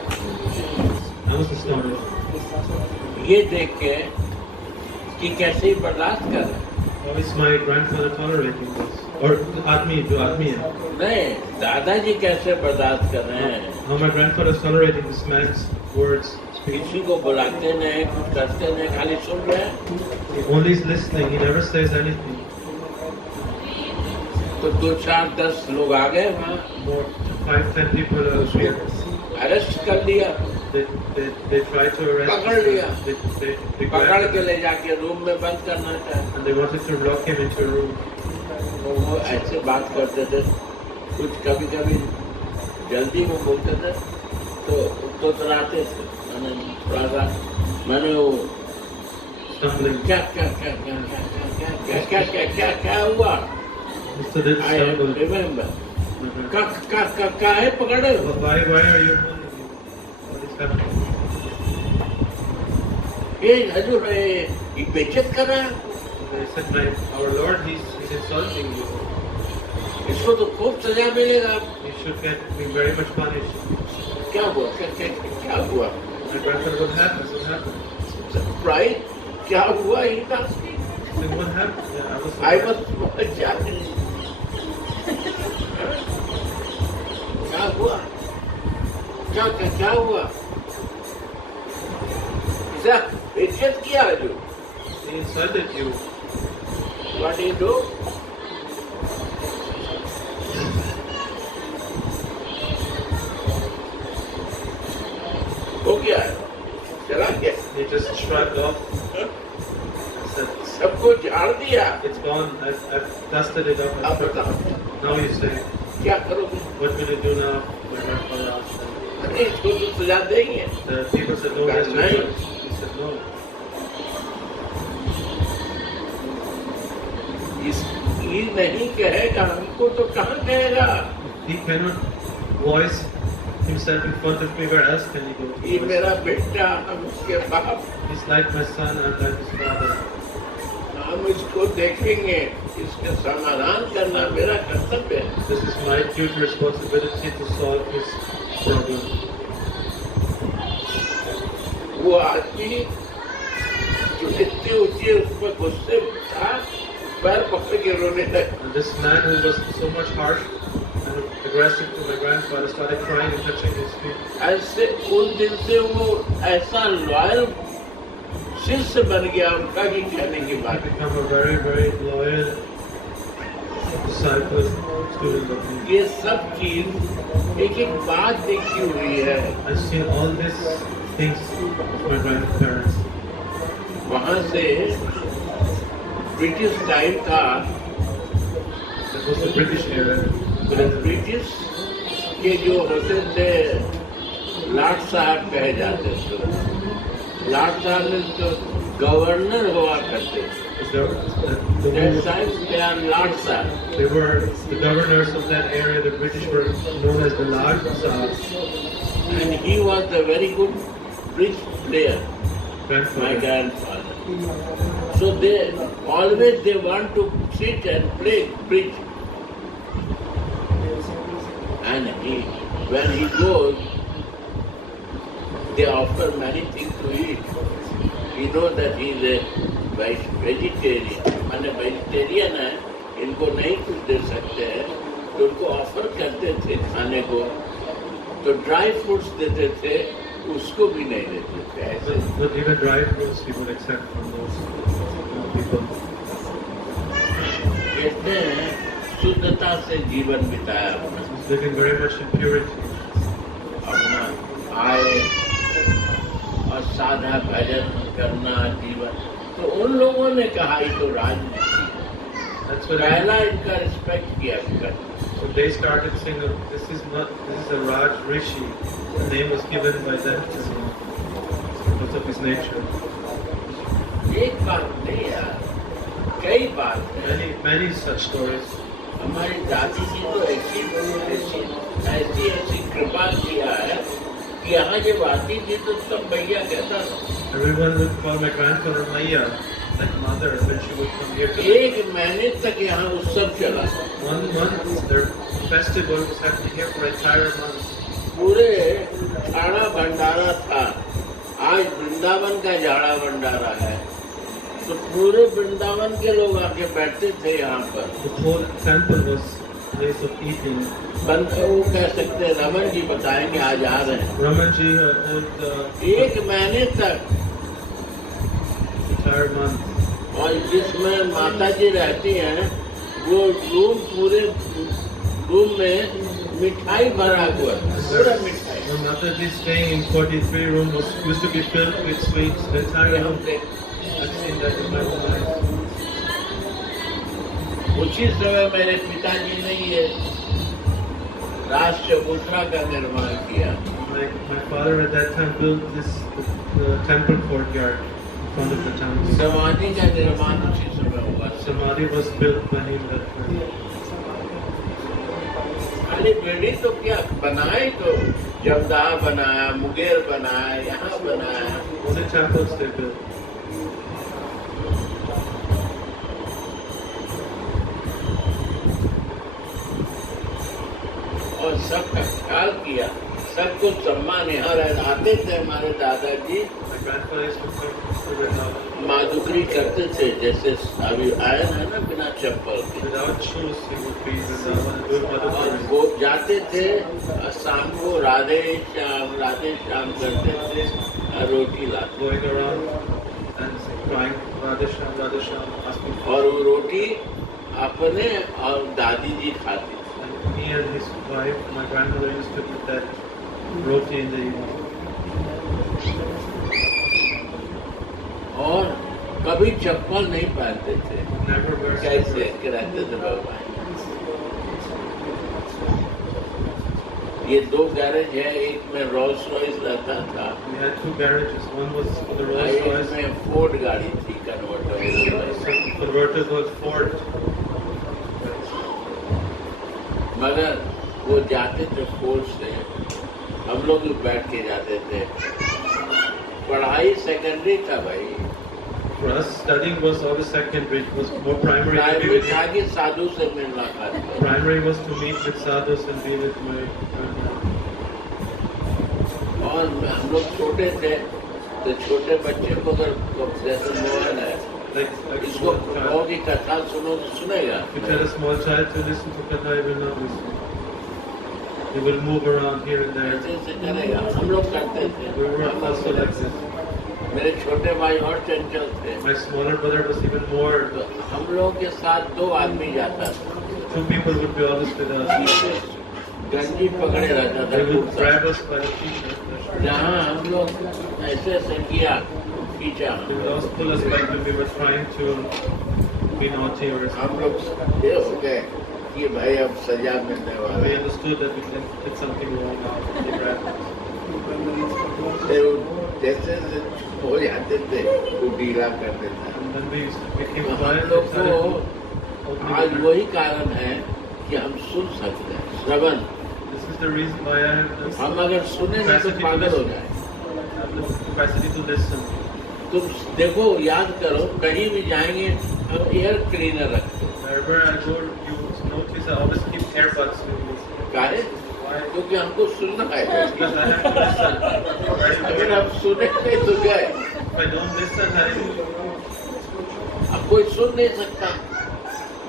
I was astonished. ये देख के कि कैसे बर्दाश्त कर रहे हैं। How is my grandfather tolerating this? Or जो आदमी है. नहीं, दादाजी कैसे बर्दाश्त कर रहे हैं। How my grandfather is tolerating this man's words, speech. किसी को बुलाते नहीं, कुछ करते नहीं, खाली सुन रहे हैं। He only is listening. He never says anything. तो 2, 4, 10 लोग आ गए वहाँ, More 5-10 people here. अरेस्ट कर लिया, They try to arrest पकड़ him. लिया। They पकड़ grabbed के him ले जाके रूम में बंद करना चाहे। and they wanted to lock him into a room. तो वो ऐसे बात करते थे, कुछ कभी कभी जल्दी में बोलते थे, तो तराते थे। मैंने थोड़ा सा, मैंने वो Stumbling. क्या क्या क्या क्या क्या क्या क्या क्या क्या क्या क्या हुआ, Mr. Did I stumble. remember, का है पकड़े हो? Why are you holding him? What is happening? ये हजूर ये बेइज्जत कर रहा है, They said, our Lord, he's insulting you. इसको तो खूब सजा मिलेगा। He should be very much punished. क्या हुआ, क्या हुआ? My grandfather, what happened? What happened? Surprise, क्या हुआ? ही था, I said, what happened? Yeah, I was क्या हुआ? क्या हुआ? इज्जत किया जो? He insulted you. What do you do? हो गया, चला गया। He just shrugged off. Said, सबको झाड़ दिया। it's gone. I've dusted it up. अब बताओ Now you say, क्या करोगे? what will you do now? My grandfather asked him. अरे इसको तो सजा देंगे। The people said, no, that's नहीं। your choice. He said, no. ये नहीं कहेगा हमको तो कहाँ कहेगा? He cannot voice himself in front of me. Where else can he go? ये मेरा बेटा, हम उसके बाप, He's like my son. I'm like his father. हम इसको देखेंगे, इसका समाधान करना मेरा कर्तव्य है। This is my future responsibility to solve his problem. वो आदमी जो इतनी ऊंची उस पर गुस्से था, पैर पकड़ के रोने लगा। And this man who was so much harsh and aggressive to my grandfather started crying and touching his feet. ऐसे उस दिन से वो ऐसा लॉयल शिष्य बन गया उनका कि कहने की I बात। become a very, very loyal disciple, student of him. ये सब चीज एक एक बात देखी हुई है। I've seen all these things of my grandparents. वहाँ से ब्रिटिश टाइम था, That was the British era. British के जो होते थे लाट साहब कहे जाते थे। लाट साहब ने तो गवर्नर हुआ करते थे। They are Lord Sahab. They were the governors of that area. The British were known as the Lord Sahab. And he was a very good bridge player, my Grandfather. grandfather. So they want to sit and play bridge. And when he goes, they offer many things to eat. You know that he is a vegetarian. माने vegetarian है, इनको नहीं कुछ दे सकते हैं, तो उनको offer करते थे खाने को, तो ड्राई फ्रूट्स देते थे, उसको भी नहीं देते थे ऐसे। Not even dry fruits he would accept from those people. कहते हैं शुद्धता से जीवन बिताया अपना, He's living very much in purity. अपना आए और साधा भजन करना जीवन। तो उन लोगों ने कहा ये तो राजनीति, That's what पहला इनका रिस्पेक्ट किया कर। So they started saying that this is a Raj Rishi. The name was given by them to him because of his nature. एक बात नहीं यार, कई बात है। Many such stories. हमारी दादी जी तो ऐसी कृपा किया है कि यहाँ जब आती थी तो सब भैया कहता था। Everyone would call my grandfather Maya, like mother, when she would come here to एक महीने तक यहाँ उत्सव चला। 1 month. Their festival was happening here for an entire month. पूरे झाड़ा भंडारा था। आज वृंदावन का झाड़ा भंडारा है, तो पूरे वृंदावन के लोग आके बैठते थे यहाँ पर। The whole temple was a place of eating. बंद वो कह सकते हैं, रमन जी बताएंगे, आज आ रहे हैं। Ramanji held एक महीने तक, entire month. और जिसमें माता जी रहती हैं, वो पूरे रूम में मिठाई भरा हुआ था, पूरा मिठाई। When Mataji staying in 43 room used to be filled with sweets. The entire room. I've seen that in my own eyes. उसी समय मेरे पिताजी ने ये राज चबूतरा का निर्माण किया। My father at that time built the temple courtyard in front of the temple. समाधि का निर्माण उसी समय हुआ। Samadhi was built by him that time. खाली बेड़ी तो क्या बनाए, तो जमदाहा बनाया, मुंगेर बनाया, यहाँ बनाया। Only temples they built. और सबका ख्याल किया, सब कुछ सम्मान यहाँ आते थे हमारे दादाजी My grandfather used to come to Vrindavan. माधुकरी करते थे, जैसे अभी आए ना ना बिना चप्पल के, Without shoes, he would be in Vrindavan and do और Madhukari. वो जाते थे शाम को राधे श्याम करते थे और रोटी लाते, Going around and crying Radhe Shyam, asking for. और वो रोटी अपने और दादी जी खाती थी। And he and his wife, my grandmother, used to eat that roti in the evening. और कभी चप्पल नहीं पहनते थे, Never wear कैसे slippers. के रहते थे भगवान। ये दो गैरेज है, एक में रोल्स रॉयस रहता था, We had two garages. One was for the Rolls एक Royce. में फोर्ड गाड़ी थी converter. So converted was Ford. मगर वो जाते थे फोर्ड से, हम लोग भी बैठ के जाते थे। पढ़ाई सेकेंडरी था भाई, For us, studying was always secondary. It was more primary to be primary with था कि साधु से मिलना था। Primary was to meet with sadhus and be with my grandmother. और हम लोग छोटे थे तो छोटे बच्चे को अगर जैसे मोहन है, Like इसको small child. गाँव की कथा सुनो तो सुनेगा, If you tell a small child to listen to Katha, he will not listen. He will move around here and there. ऐसे ऐसे करेगा। हम लोग करते थे। We were also like this. मेरे छोटे भाई और चंचल थे, My smaller brother was even more. तो हम लोग के साथ दो आदमी जाता था, Two people would be always with us. पीछे गंजी पकड़े रहता They था would kurta. grab us by the t-shirt. जहाँ हम लोग ऐसे ऐसे किया, खींचा, They would also pull us back when we were trying to be naughty or something. हम लोग ये हो गए कि भाई अब सजा मिलने वाला We है। understood that we did something wrong now. They grabbed us. तो जैसे हो जाते थे वो ढीला कर देता। And then we became तो हम quiet. लोग We started को opening आज our- वही कारण है कि हम सुन सकते हैं, श्रवण। This is the reason why I have this हम अगर सुने नहीं तो पागल हो जाए। have the capacity to listen. तुम देखो, याद करो, कहीं भी जाएंगे हम एयर क्लीनर रखते हैं। Wherever I go, you notice I always keep earbuds with me. काहे? क्योंकि हमको सुनना है। Because I have to listen. अगर हम सुने नहीं तो गए, If I don't listen, अब कोई सुन नहीं सकता।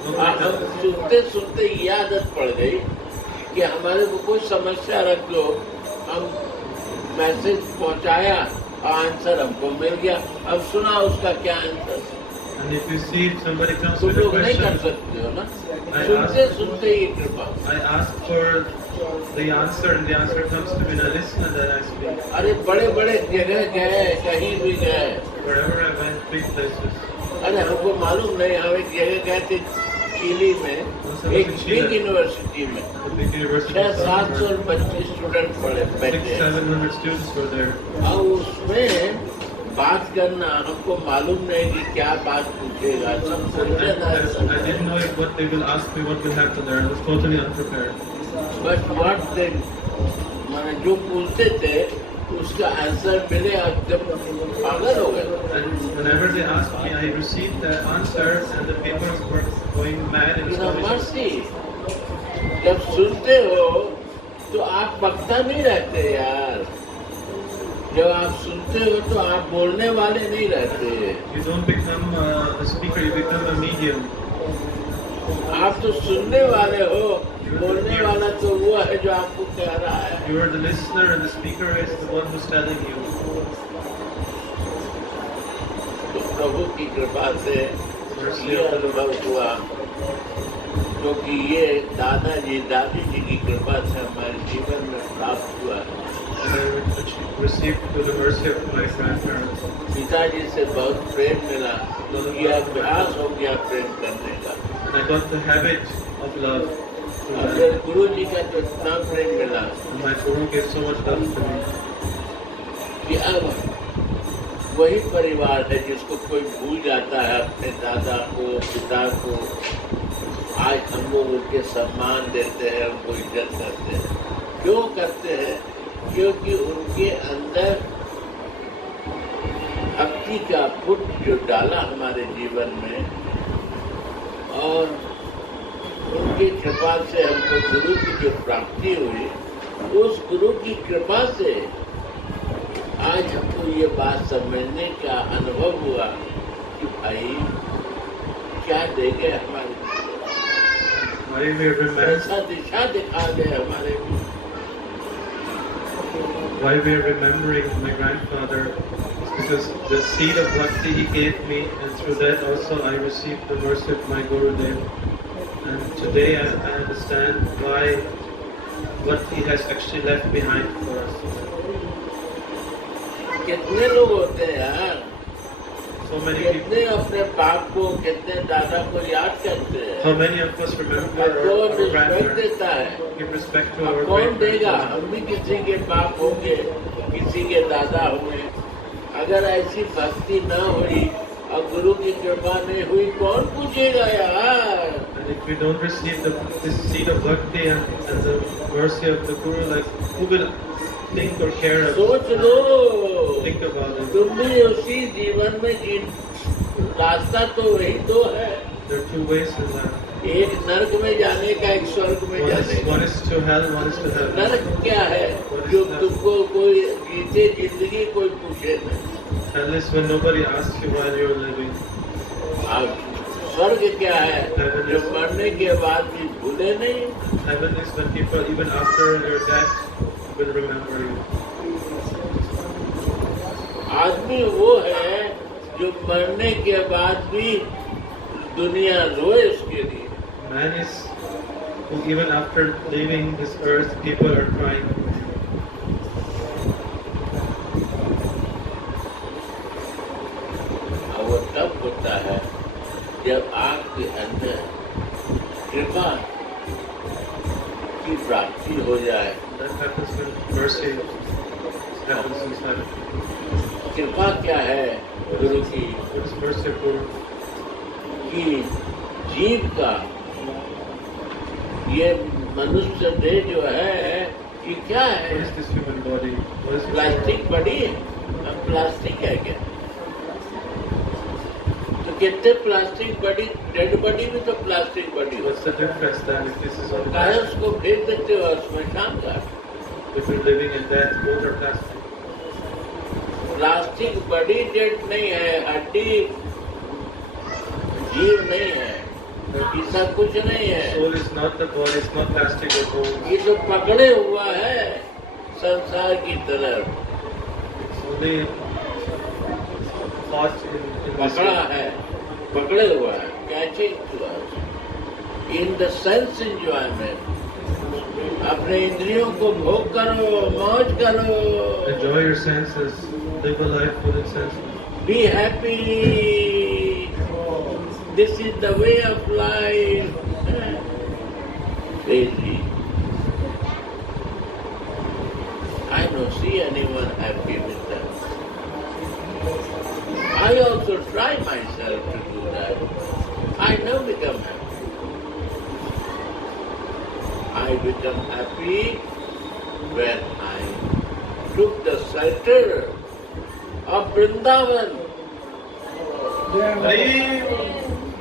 nobody हम does. सुनते सुनते ये आदत पड़ गई कि हमारे को कोई समस्या रख लो, हम मैसेज पहुंचाया और आंसर हमको मिल गया, अब सुना उसका क्या answer. And if you see somebody comes तुम with a लोग नहीं कर question, सकते हो ना, सुनते सुनते ये कृपा। I ask for the answer, and the answer comes to me, and I listen, and then I speak. अरे बड़े बड़े जगह गए, कहीं भी गए, Wherever I went, big places. अरे हमको मालूम नहीं, हम एक जगह गए थे चिली में, एक बिग यूनिवर्सिटी में, The big university. 600-700 स्टूडेंट पढ़े बैठे, 600-700 students were there. और उसमें बात करना हमको मालूम नहीं कि क्या बात पूछेगा, सब सोचे I didn't know what they will ask me, what will happen there. I was totally unprepared. But what they मैंने जो पूछते थे उसका आंसर मिले, अब जब पागल हो गए। And whenever they asked me, I received the answer, and the people were going mad and astonishing. Mercy, जब सुनते हो तो आप बकता नहीं रहते यार, जब आप सुनते हो तो आप बोलने वाले नहीं रहते, You don't become a speaker, you become a medium. आप तो सुनने वाले हो, बोलने वाला तो वो है जो आपको कह रहा है। You are the listener, and the speaker is the one who's telling you. तो प्रभु की कृपा से ये अनुभव हुआ, क्योंकि ये दादाजी दादी जी की कृपा से हमारे जीवन में प्राप्त हुआ। And I received through the mercy of my grandparents. पिताजी से बहुत प्रेम मिला, ये अभ्यास हो गया प्रेम करने का। And I got the habit of love through और that. फिर गुरु जी का तो इतना प्रेम मिला And my guru gave so much love to me. कि अब वही परिवार है जिसको कोई भूल जाता है अपने दादा को, पिता को, आज हम लोग उनके सम्मान देते हैं, उनको इज्जत करते हैं। क्यों करते हैं? क्योंकि उनके अंदर भक्ति का फुट जो डाला हमारे जीवन में, और उनकी कृपा से हमको गुरु की जो प्राप्ति हुई, उस गुरु की कृपा से आज हमको ये बात समझने का अनुभव हुआ कि भाई क्या दे गए हमारे, ऐसा दिशा दिखा गए हमारे। Why we are remembering my grandfather is because the seed of bhakti he gave me, and through that also I received the mercy of my Gurudev. And today I understand why, what he has actually left behind for us. कितने लोग होते हैं यार, So many people. कितने अपने बाप को, कितने दादा को याद करते हैं। How many of us remember कौन our रिस्पेक्ट grandparents? देता है? Give respect to अब our कौन देगा? grandparents. हम भी किसी के बाप होंगे, किसी के दादा होंगे। अगर ऐसी भक्ति न हुई और गुरु की कृपा नहीं हुई, कौन पूछेगा यार? And if we don't receive this seed of bhakti and the mercy of the Guru, like who will think or care of? सोच लो, Think about it. तुम भी उसी जीवन में रास्ता तो वही तो है। There are two ways in life. एक नरक में जाने का, एक स्वर्ग में जाने का। One is to hell, one is to heaven. नरक क्या है? जो तुमको कोई जीते जिंदगी कोई पूछे नहीं। Hell is when nobody asks you while you're living. अब स्वर्ग क्या है? जो मरने के बाद भी भूले नहीं। Heaven is when people, even after your death, will remember you. आदमी वो है जो मरने के बाद भी दुनिया रोए उसके लिए। Man is who even after leaving this earth, people are crying. और वो तब होता है जब आपके अंदर कृपा की प्राप्ति हो जाए। That happens when mercy happens inside. कृपा क्या है गुरु की? What is mercy of Guru? कि जीव का ये मनुष्य देह जो है ये क्या What है? is this human body? What is plastic body है। अब प्लास्टिक है क्या? तो कितने प्लास्टिक बॉडी, डेड बॉडी भी तो प्लास्टिक बॉडी हो। What's the difference then if this is all काहे plastic? उसको भेज देते हो स्मशान घाट? If we're living in death, both are plastic. Plastic body dead नहीं है, हड्डी जीव नहीं है, ऐसा कुछ नहीं है। Soul is not the body, it's not plastic or bone. ये तो पकड़े हुआ है संसार की तरफ, It's only thought in this पकड़ा world. है, पकड़े हुआ है। Catching to us in the sense enjoyment. अपने इंद्रियों को भोग करो, मौज करो, Enjoy your senses, live a life full of senses. Be happy, this is the way of life. Crazy. I don't see anyone happy with them. I also try myself to do that. I never become happy. I become happy when I took the shelter of Vrindavan.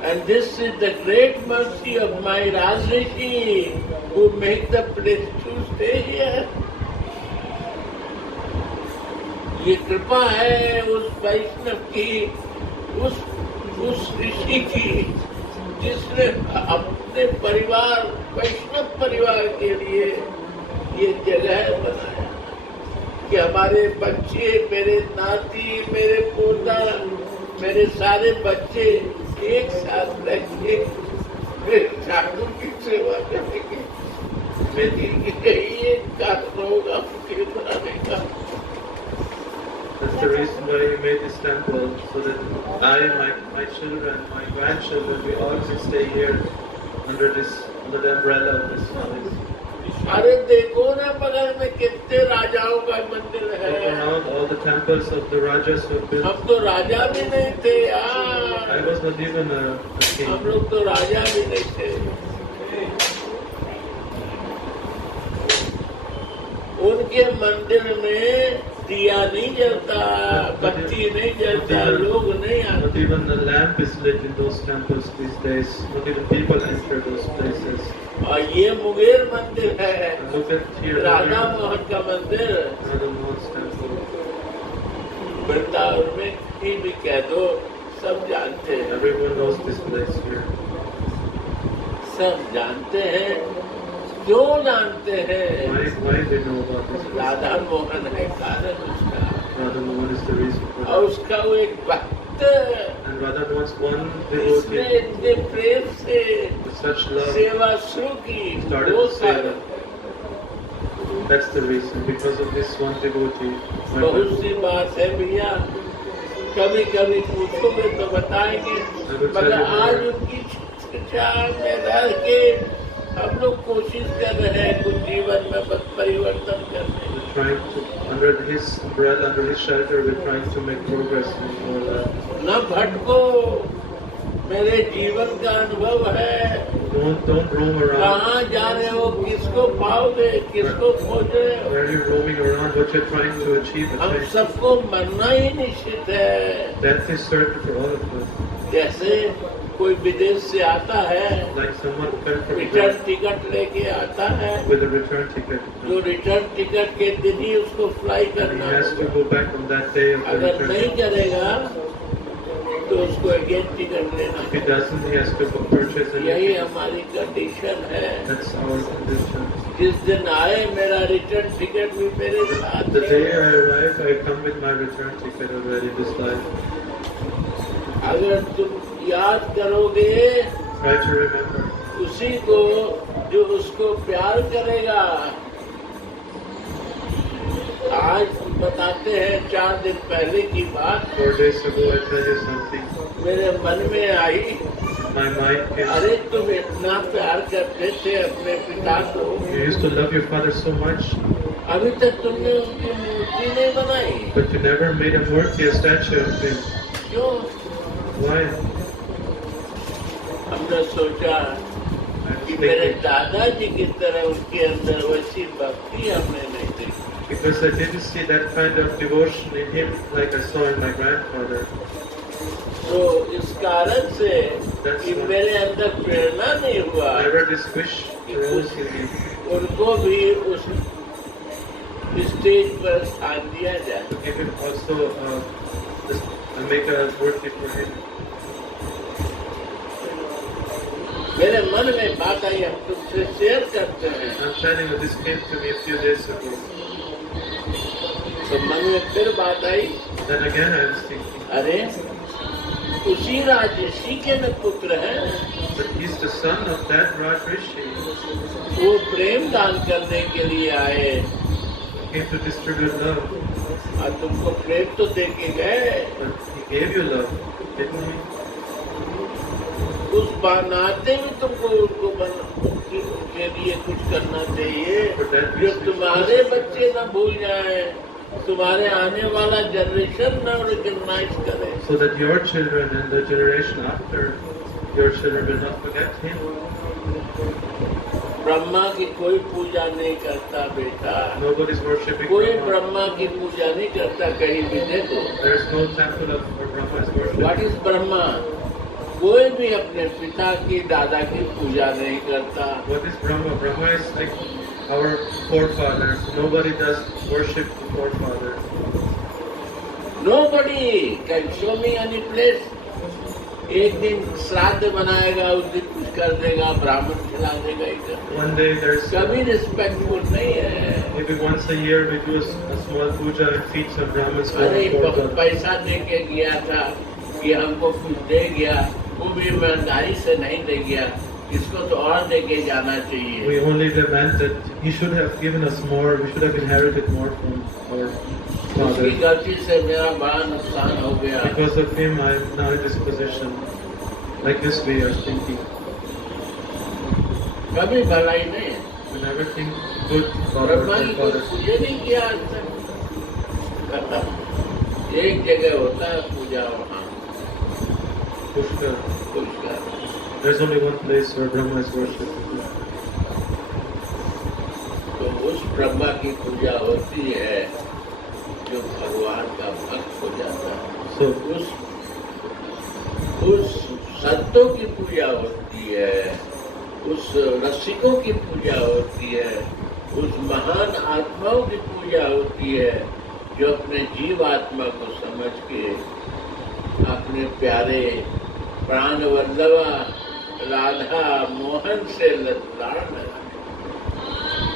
And this is the great mercy of my Rajrishi who make the place to stay here. ये कृपा है उस वैष्णव की, उस ऋषि की, जिसने अपने परिवार, वैष्णव परिवार के लिए ये जगह बनाया कि हमारे बच्चे, मेरे नाती, मेरे पोता, मेरे सारे बच्चे एक साथ रहेंगे, मेरे ठाकुर की सेवा करेंगे। मेरी यही एक कारण होगा उनके बनाने का। That's the reason why we made this temple, so that I, my children, my grandchildren, we all can stay here under the umbrella of this knowledge. अरे देखो ना बगल में कितने राजाओं का मंदिर Look है। around all the temples of the Rajas who built. हम तो राजा भी नहीं थे यार, I was not even a king. हम लोग तो राजा भी नहीं थे। उनके मंदिर में दिया नहीं जलता, बत्ती नहीं जलता, लोग नहीं Not आते। even a lamp is lit in those temples these days. Not even people enter those places. और ये मुंगेर मंदिर है, And look at here, Radha Mohan का मंदिर। Radha Mohan's temple. वृंदावन में कहीं भी कह दो, सब जानते हैं, Everyone knows this place here. सब जानते हैं। क्यों जानते हैं? Why they know about this place? Radha Mohan है कारण उसका, Radha Mohan is the reason for और that. उसका वो एक भक्त And Radha Mohan's one इसने devotee इतने प्रेम से with such love सेवा शुरू की, started वो to say कारण। that. That's the reason. Because of this one devotee. my बहुत Prabhu. सी बात है भैया, कभी कभी पूछोगे तो बताएंगे, मगर आज उनकी शिक्षा में रह के हम लोग कोशिश कर रहे हैं कुछ जीवन में परिवर्तन करने। We're trying to, under his umbrella, under his shelter, we're trying to make progress in all that. न भटको, मेरे जीवन का अनुभव है। Don't roam around. कहाँ जा रहे हो, किसको पाओगे, किसको खोज रहे हो? Where are you roaming around? What you're trying to achieve? हम सबको मरना ही निश्चित है। Death is certain for all of us. जैसे कोई विदेश से आता है, Like someone who came from return abroad ticket लेके आता है, with a return ticket. जो रिटर्न टिकट के दिन ही उसको फ्लाई And he करना has to होगा। go back on that day of the अगर return नहीं ticket. करेगा तो उसको अगेन टिकट लेना If he होगा। doesn't, he has to purchase a new यही ticket. हमारी कंडीशन है। That's our condition. जिस दिन आए मेरा रिटर्न टिकट भी मेरे साथ The day है। I arrive, I come with my return ticket already this life. अगर तुम याद करोगे Try to remember. उसी को जो उसको प्यार करेगा। आज बताते हैं 4 दिन पहले की बात, 4 days ago, I tell you something. मेरे मन में आई, My mind came. अरे तुम इतना प्यार करते थे अपने पिता को, You used to love your father so much, अभी तक तुमने उनकी मूर्ति नहीं बनाई, but you never made a murti, a statue of him. क्यों? Why? हमने सोचा I was कि मेरे thinking, दादाजी की तरह उनके अंदर वैसी भक्ति हमने नहीं देखी। because I didn't see that kind of devotion in him like I saw in my grandfather. तो इस कारण से कि मेरे अंदर प्रेरणा नहीं हुआ, Never this wish arose in me उनको भी उस स्टेज पर स्थान दिया जाए। to give him also, make a murti for him. मेरे मन में बात आई, हम तुमसे शेयर करते हैं। I'm telling you, this came to me a few days ago. तो मन में फिर बात आई, Then again I was thinking, अरे उसी राजर्षि के न पुत्र हैं, but he's the son of that Raj Rishi. वो प्रेम दान करने के लिए आए He came to distribute love, और तुमको प्रेम तो दे के गए, but he gave you love, didn't he? उस नाते भी तुमको उनके लिए कुछ करना चाहिए, जो तुम्हारे बच्चे न भूल जाए, तुम्हारे आने वाला जनरेशन न रिकॉग्नाइज करे। So that your children and the generation after your children will not forget him. Brahma की कोई पूजा नहीं करता बेटा, Nobody's worshipping कोई Brahma. ब्रह्मा की पूजा नहीं करता, कहीं भी देखो। There is no temple of where Brahma is worshipped. What is Brahma? कोई भी अपने पिता की दादा की पूजा नहीं करता। What is Brahma? Brahma is like our forefathers. Nobody does worship the forefathers. Nobody can show me any place। एक दिन श्राद्ध बनाएगा, उस दिन कुछ कर देगा, ब्राह्मण खिला देगा, इधर One day there's कभी रिस्पेक्टफुल नहीं है। maybe once a year we do a small puja and feed some Brahmins for अरे God. पैसा दे के गया था कि हमको कुछ दे गया, वो भी ईमानदारी से नहीं दे गया, इसको तो और दे के जाना चाहिए। We only lament that he should have given us more. We should have inherited more from our उसकी father. गलती से मेरा बड़ा नुकसान हो गया। Because of him, I am now in this position. Like this, we are thinking. कभी भलाई नहीं है। We never think good about Brahma our की कोई forefathers. पूजा नहीं किया आज तक। खत्म। एक जगह होता है पूजा, वहाँ Pushkar. Pushkar. There's only one place where Brahma is worshipped. तो उस ब्रह्मा की पूजा होती है जो भगवान का भक्त हो जाता है So उस संतों की पूजा होती है, उस रसिकों की पूजा होती है, उस महान आत्माओं की पूजा होती है जो अपने जीव आत्मा को समझ के अपने प्यारे प्राण वल्लभा राधा मोहन से लाड़ लगा।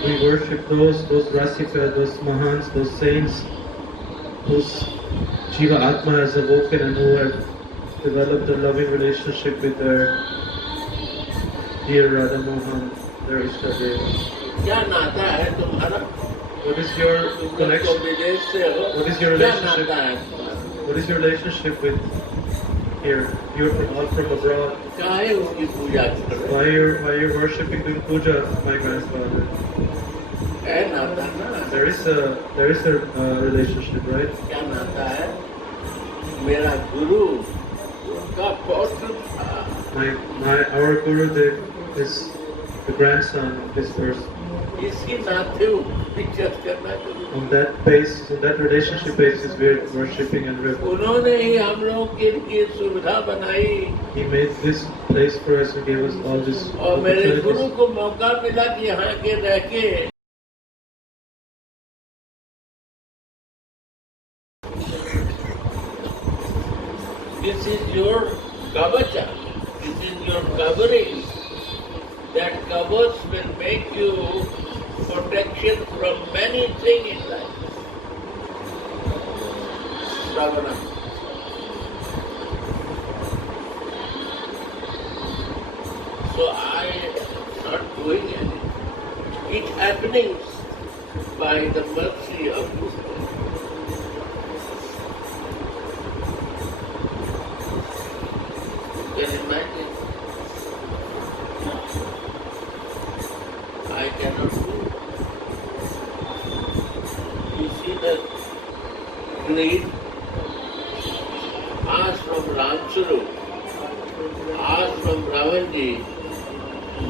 we worship those Rasika, those Mahans, those saints whose Jiva Atma has awoken and who have developed a loving relationship with their dear Radha Mohan, their Ishtadeva. क्या नाता है तुम्हारा? What is your तुम लोग तो connection? विदेश से हो, What is your क्या relationship? नाता है तुम्हारा? What is your relationship with here? You're all from abroad. काहे उनकी पूजा कर रहे Why you're worshipping doing puja, my grandfather? है नाता ना? There is a relationship, right? क्या नाता है? मेरा गुरु उनका पौत्र था, Our Gurudev is the grandson of this person. इसी नाते उनको इज्जत करना चाहिए। On that basis, on that relationship basis, we're worshipping and revering. उन्होंने ही हम लोगों के लिए सुविधा बनाई He made this place for us and gave us all this और मेरे गुरु opportunities. को मौका मिला कि यहाँ के रह के this is your kavacha, this is your covering. That covers will make you protection from many things in life. Shravana. So I am not doing anything. It happenings by the mercy of Krishna. Can you imagine? I cannot do. You see the creed? Ask from Ramsuru, ask from Ravanji,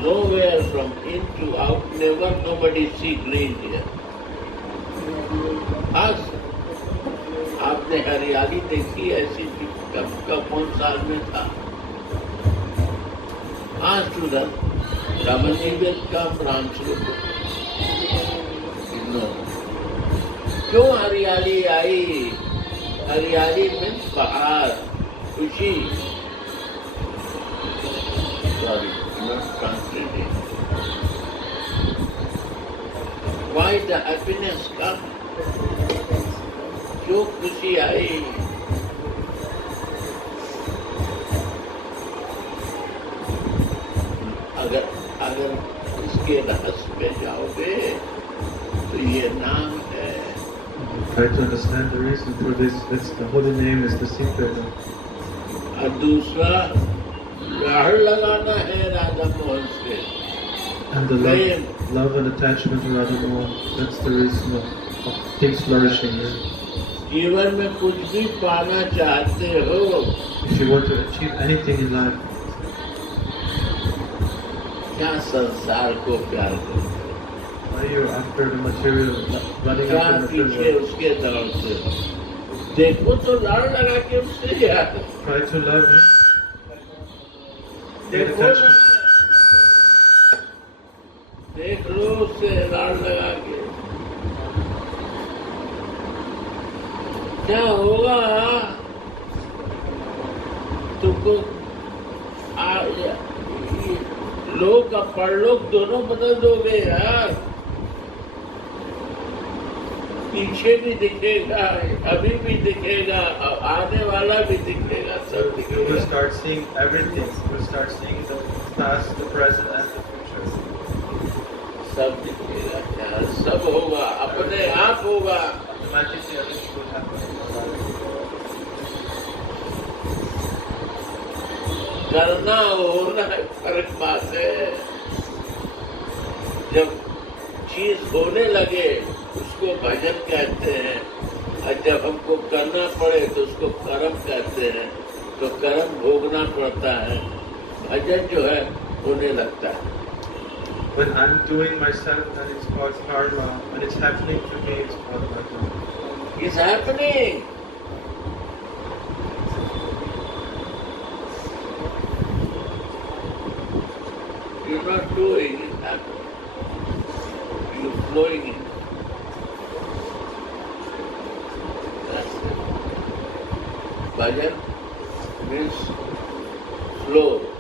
nowhere from in to out, never nobody see green here. Ask. आपने हरियाली देखी ऐसी कब कौन साल में था? आज सुधर रामजी का रामचंद्र क्यों हरियाली आई? हरियाली मीन्स बाहर खुशी। Sorry, not translating. Why the happiness come? क्यों खुशी आई? अगर इसके रहस्य में जाओगे तो ये नाम है। Try to understand the reason for this. That's the holy name is the secret. और दूसरा लहर लगाना है राधा मोहन से। And the love and attachment to Radha Mohan. That's the reason of things flourishing. जीवन में कुछ भी पाना चाहते हो, If you want to achieve anything in life, क्या संसार को प्यार करो, why you're after the material, running क्या after the पीछे material. उसके दौड़ते हो? देखो तो लाड़ लगा के उससे यार, Try to love him. Get देखो ना, attachment. देख लो उससे लाड़ लगा के क्या होगा? तुमको लोक और परलोक दोनों बदल दोगे यार। पीछे भी दिखेगा, अभी भी दिखेगा, और आने वाला भी दिखेगा, सब You will दिखेगा। start seeing everything. You will start seeing the past, the present, and the future. सब दिखेगा यार, सब होगा, अपने आप होगा। Automatically, everything will happen in your life. करना होना फर्क बात है। जब चीज होने लगे उसको भजन कहते हैं, और जब हमको करना पड़े तो उसको कर्म कहते हैं। तो कर्म भोगना पड़ता है, भजन जो है होने लगता है। When I'm doing myself, then it's called karma. When it's happening to me, it's called bhajana. It's happening. You're not doing, it's happening. You're flowing in. That's it. Bhajan means flow.